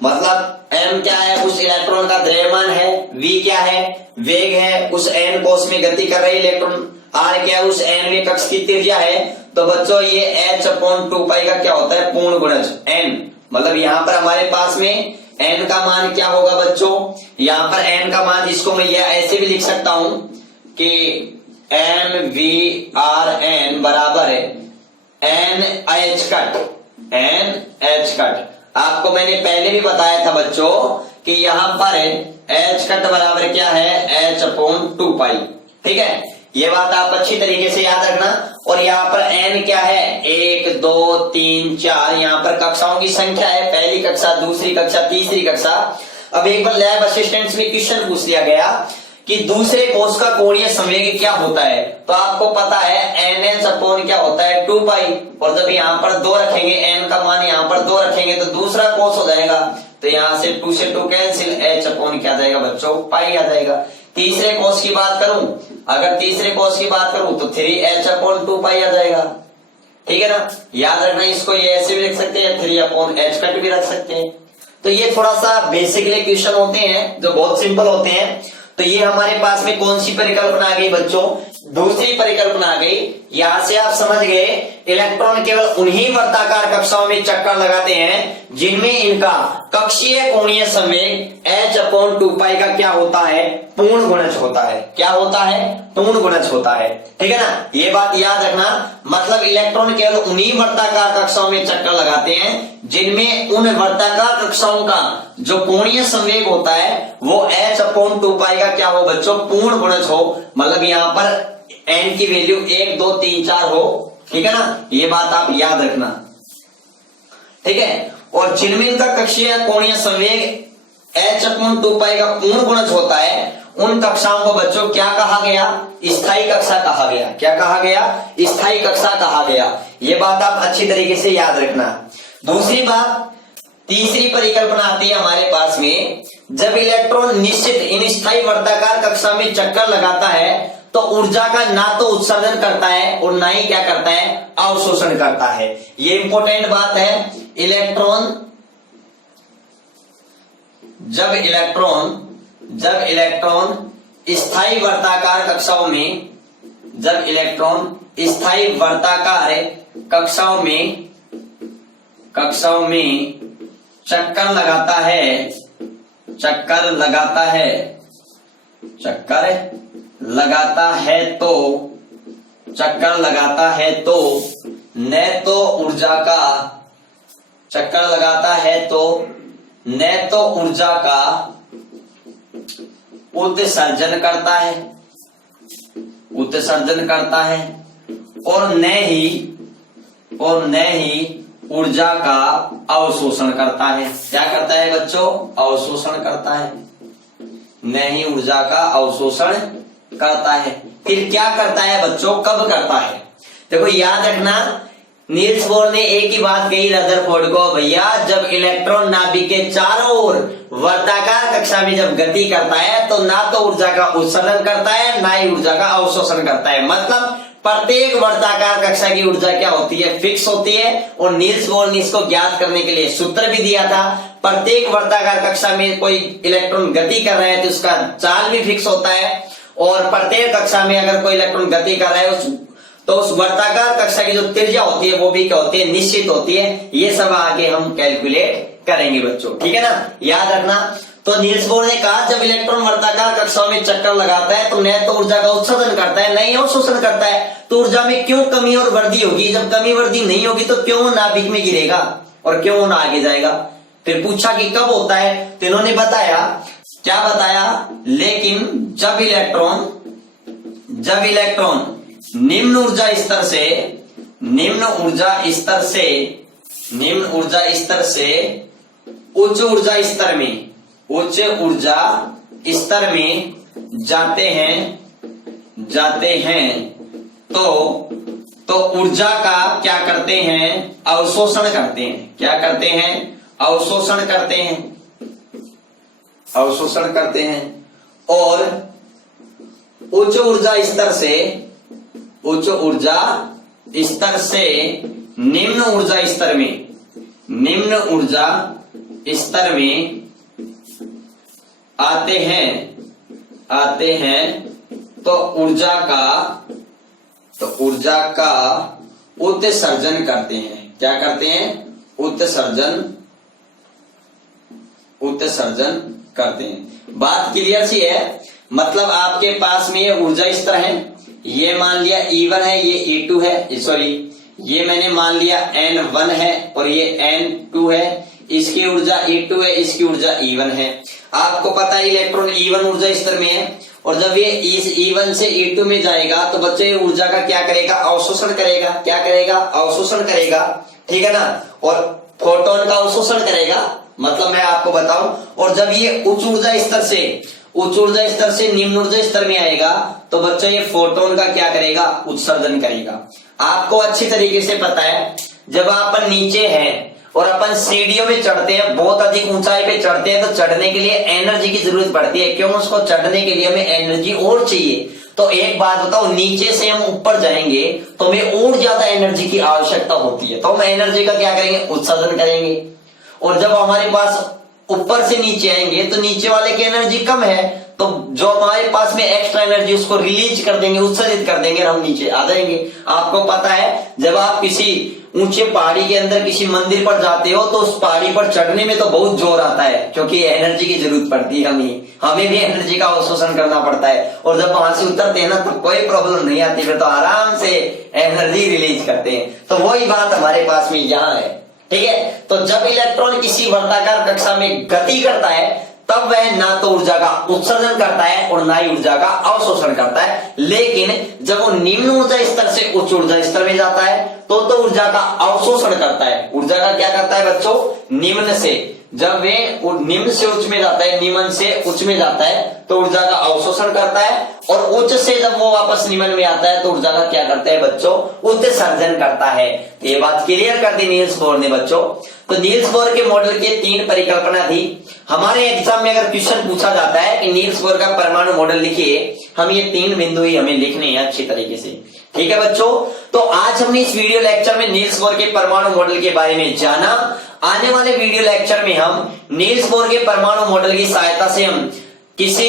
मतलब m क्या है, उस इलेक्ट्रॉन का द्रव्यमान है, v क्या है, वेग है, उस n कोश में गति कर रही इलेक्ट्रॉन, r क्या है, उस nवें कक्ष की त्रिज्या है। तो बच्चों ये h/2π का क्या होता है, पूर्ण गुणज n। मतलब यहां पर हमारे पास में n का मान क्या होगा बच्चों, यहां पर n का मान, इसको मैं यह ऐसे भी लिख सकता हूं कि mvrn बराबर है NH कट। आपको मैंने पहले भी बताया था बच्चों कि यहां पर H कट बराबर क्या है, h/2π। ठीक है, ये बात आप अच्छी तरीके से याद रखना। और यहाँ पर n क्या है, 1 2 3 4, यहाँ पर कक्षाओं की संख्या है, पहली कक्षा, दूसरी कक्षा, तीसरी कक्षा। अब एक बार लैब असिस्टेंट्स में क्वेश्चन पूछ लिया गया कि दूसरे कोश का कोणीय संवेग क्या होता है, तो आपको पता है NH/ क्या होता है, 2π। और जब यहाँ पर 2 रखेंगे, n का मान यहाँ पर 2 रखेंगे तो दूसरा कोश हो जाएगा, तो यहाँ से 2 से 2 कैंसिल, h/ क्या आ जाएगा बच्चों, पाई आ जाएगा। तीसरे कोश की बात करूं, अगर तीसरे कोश की बात करूं तो 3h/2π आ जाएगा। ठीक है ना, याद रखना, इसको ये ऐसे भी लिख सकते हैं, 3h कट भी रख सकते हैं। तो ये थोड़ा सा बेसिकली क्वेश्चन होते हैं जो बहुत सिंपल होते हैं। तो ये हमारे पास में कौन सी परिकल्पना आ गई बच्चों, दूसरी परिकल्पना आ गई। यहां से आप समझ गए इलेक्ट्रॉन केवल उन्हीं वर्ताकार कक्षाओं में चक्कर लगाते हैं जिनमें इनका कक्षीय कोणीय संवेग h/2π का क्या होता है, पूर्ण गुणज होता है। क्या होता है, पूर्ण गुणज होता है। ठीक है ना, ये बात याद रखना। मतलब इलेक्ट्रॉन केवल उन्हीं वर्ताकार कक्षाओं में चक्कर लगाते हैं जिनमें उन वर्ताकार कक्षाओं का जो कोणीय संवेग होता है वो h/2π का क्या हो बच्चों, पूर्ण गुणज हो। मतलब यहाँ पर n की वैल्यू 1 2 3 4 हो। ठीक है ना, ये बात आप याद रखना। ठीक है, और जिनमें इनका कक्षीय कोणीय संवेग h/2π का पूर्ण गुणज होता है उन कक्षाओं को बच्चों क्या कहा गया, स्थायी कक्षा कहा गया। क्या कहा गया, स्थायी कक्षा कहा गया। ये बात आप अच्छी तरीके से याद रखना। दूसरी बात, तीसरी परिकल्पना आती है हमारे पास में, जब इलेक्ट्रॉन निश्चित अनिस्थायी वर्ताकार कक्षा में चक्कर लगाता है तो ऊर्जा का ना तो उत्सर्जन करता है और ना ही क्या करता है, अवशोषण करता है। ये इंपॉर्टेंट बात है। जब इलेक्ट्रॉन स्थायी वर्ताकार कक्षाओं में, जब इलेक्ट्रॉन स्थायी वर्ताकार कक्षाओं में चक्कर लगाता है तो न तो ऊर्जा का उत्सर्जन करता है और न ही ऊर्जा का अवशोषण करता है। क्या करता है बच्चों, अवशोषण करता है, न ही ऊर्जा का अवशोषण करता है। फिर क्या करता है बच्चों, कब करता है? देखो याद रखना, नील्स बोर ने एक ही बात कही रदरफोर्ड को, भैया जब इलेक्ट्रॉन नाभिक के चारों ओर वर्ताकार कक्षा में जब गति करता है तो ना तो ऊर्जा का उत्सर्जन करता है ना ही ऊर्जा का अवशोषण करता है। मतलब प्रत्येक वर्ताकार कक्षा की ऊर्जा क्या होती है, फिक्स होती है। और नील्स बोर ने इसको ज्ञात करने के लिए सूत्र भी दिया था, प्रत्येक वर्ताकार कक्षा में कोई इलेक्ट्रॉन गति कर रहा है तो उसका चाल भी फिक्स होता है, और प्रत्येक कक्षा में अगर कोई इलेक्ट्रॉन गति कर रहा है तो उस वर्ताकार कक्षा की जो त्रिज्या होती है वो भी क्या होती है, निश्चित होती है। ये सब आगे हम कैलकुलेट करेंगे बच्चों, ठीक है ना, याद रखना। तो नील्स बोर ने कहा जब इलेक्ट्रॉन वर्ताकार कक्षाओं में चक्कर लगाता है तो न तो ऊर्जा का उत्सर्जन करता है, न ही अवशोषण करता है। तो ऊर्जा में क्यों कमी और वृद्धि होगी? जब कमी वृद्धि नहीं होगी तो क्यों नाभिक में गिरेगा और क्यों ना आगे जाएगा? फिर पूछा कि कब होता है, तो इन्होंने बताया, क्या बताया, लेकिन जब इलेक्ट्रॉन निम्न ऊर्जा स्तर से उच्च ऊर्जा स्तर में जाते हैं तो ऊर्जा का क्या करते हैं, अवशोषण करते हैं। क्या करते हैं, अवशोषण करते हैं। और उच्च ऊर्जा स्तर से निम्न ऊर्जा स्तर में आते हैं तो ऊर्जा का उत्सर्जन करते हैं। क्या करते हैं, उत्सर्जन करते हैं। बात क्लियर सी है। मतलब आपके पास में ये ऊर्जा स्तर है, ये मान लिया E1 है, ये E2 है, सॉरी ये मैंने मान लिया N1 है और ये N2 है। इसकी ऊर्जा E2 है, इसकी ऊर्जा E1 है। आपको पता है इलेक्ट्रॉन E1 ऊर्जा स्तर में है, और जब ये इस E1 से E2 में जाएगा तो बच्चे ये ऊर्जा का क्या करेगा, अवशोषण करेगा। क्या करेगा, अवशोषण करेगा, ठीक है ना। और फोटोन का अवशोषण करेगा, मतलब मैं आपको बताऊं। और जब ये उच्च ऊर्जा स्तर से निम्न ऊर्जा स्तर में आएगा तो बच्चा ये फोटोन का क्या करेगा, उत्सर्जन करेगा। आपको अच्छी तरीके से पता है, जब अपन नीचे हैं और अपन सीढ़ियों में चढ़ते हैं, बहुत अधिक ऊंचाई पे चढ़ते हैं, तो चढ़ने के लिए एनर्जी की जरूरत पड़ती है। क्यों, उसको चढ़ने के लिए हमें एनर्जी और चाहिए। तो एक बात बताओ, नीचे से हम ऊपर जाएंगे तो हमें और ज्यादा एनर्जी की आवश्यकता होती है, तो हम एनर्जी का क्या करेंगे, उत्सर्जन करेंगे। और जब हमारे पास ऊपर से नीचे आएंगे तो नीचे वाले की एनर्जी कम है, तो जो हमारे पास में एक्स्ट्रा एनर्जी उसको रिलीज कर देंगे, उत्सर्जित कर देंगे, और हम नीचे आ जाएंगे। आपको पता है, जब आप किसी ऊंचे पहाड़ी के अंदर किसी मंदिर पर जाते हो तो उस पहाड़ी पर चढ़ने में तो बहुत जोर आता है, क्योंकि एनर्जी की जरूरत पड़ती है, हमें भी एनर्जी का अवशोषण करना पड़ता है। और जब वहां से उतरते हैं ना तो कोई प्रॉब्लम नहीं आती, फिर तो आराम से एनर्जी रिलीज करते हैं। तो वही बात हमारे पास में यहाँ है, ठीक है। तो जब इलेक्ट्रॉन किसी वर्ताकार कक्षा में गति करता है तब वह ना तो ऊर्जा का उत्सर्जन करता है और ना ही ऊर्जा का अवशोषण करता है। लेकिन जब वो निम्न ऊर्जा स्तर से उच्च ऊर्जा स्तर में जाता है तो ऊर्जा का अवशोषण करता है। ऊर्जा का क्या करता है बच्चों, निम्न से, जब वे निम्न से उच्च में जाता है, निम्न से उच्च में जाता है तो ऊर्जा का अवशोषण करता है, और उच्च से जब वो वापस निम्न में आता है तो ऊर्जा का क्या करता है बच्चों, उत्सर्जन करता है। तो ये बात क्लियर कर दी नील्स बोर ने बच्चों। तो नील्स बोर के मॉडल के 3 परिकल्पना थी। हमारे एग्जाम में अगर क्वेश्चन पूछा जाता है कि नील्स बोर का परमाणु मॉडल लिखिए, हम ये 3 बिंदु ही हमें लिखने हैं अच्छी तरीके से, ठीक है बच्चों। तो आज हमने इस वीडियो लेक्चर में नील्स बोर के परमाणु मॉडल के बारे में जाना। आने वाले वीडियो लेक्चर में हम नील्स बोर के परमाणु मॉडल की सहायता से हम किसी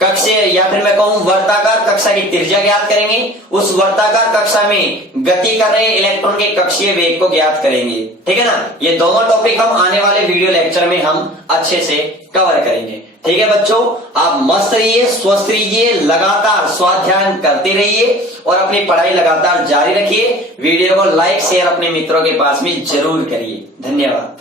कक्षा या फिर मैं कहूं वर्ताकार कक्षा की त्रिज्या ज्ञात करेंगे, उस वर्ताकार कक्षा में गति कर रहे इलेक्ट्रॉन के कक्षीय वेग को ज्ञात करेंगे, ठीक है ना। ये दोनों टॉपिक हम आने वाले वीडियो लेक्चर में हम अच्छे से कवर करेंगे, ठीक है बच्चों। आप मस्त रहिए, स्वस्थ रहिए, लगातार स्वाध्याय करते रहिए और अपनी पढ़ाई लगातार जारी रखिए। वीडियो को लाइक शेयर अपने मित्रों के पास में जरूर करिए। धन्यवाद।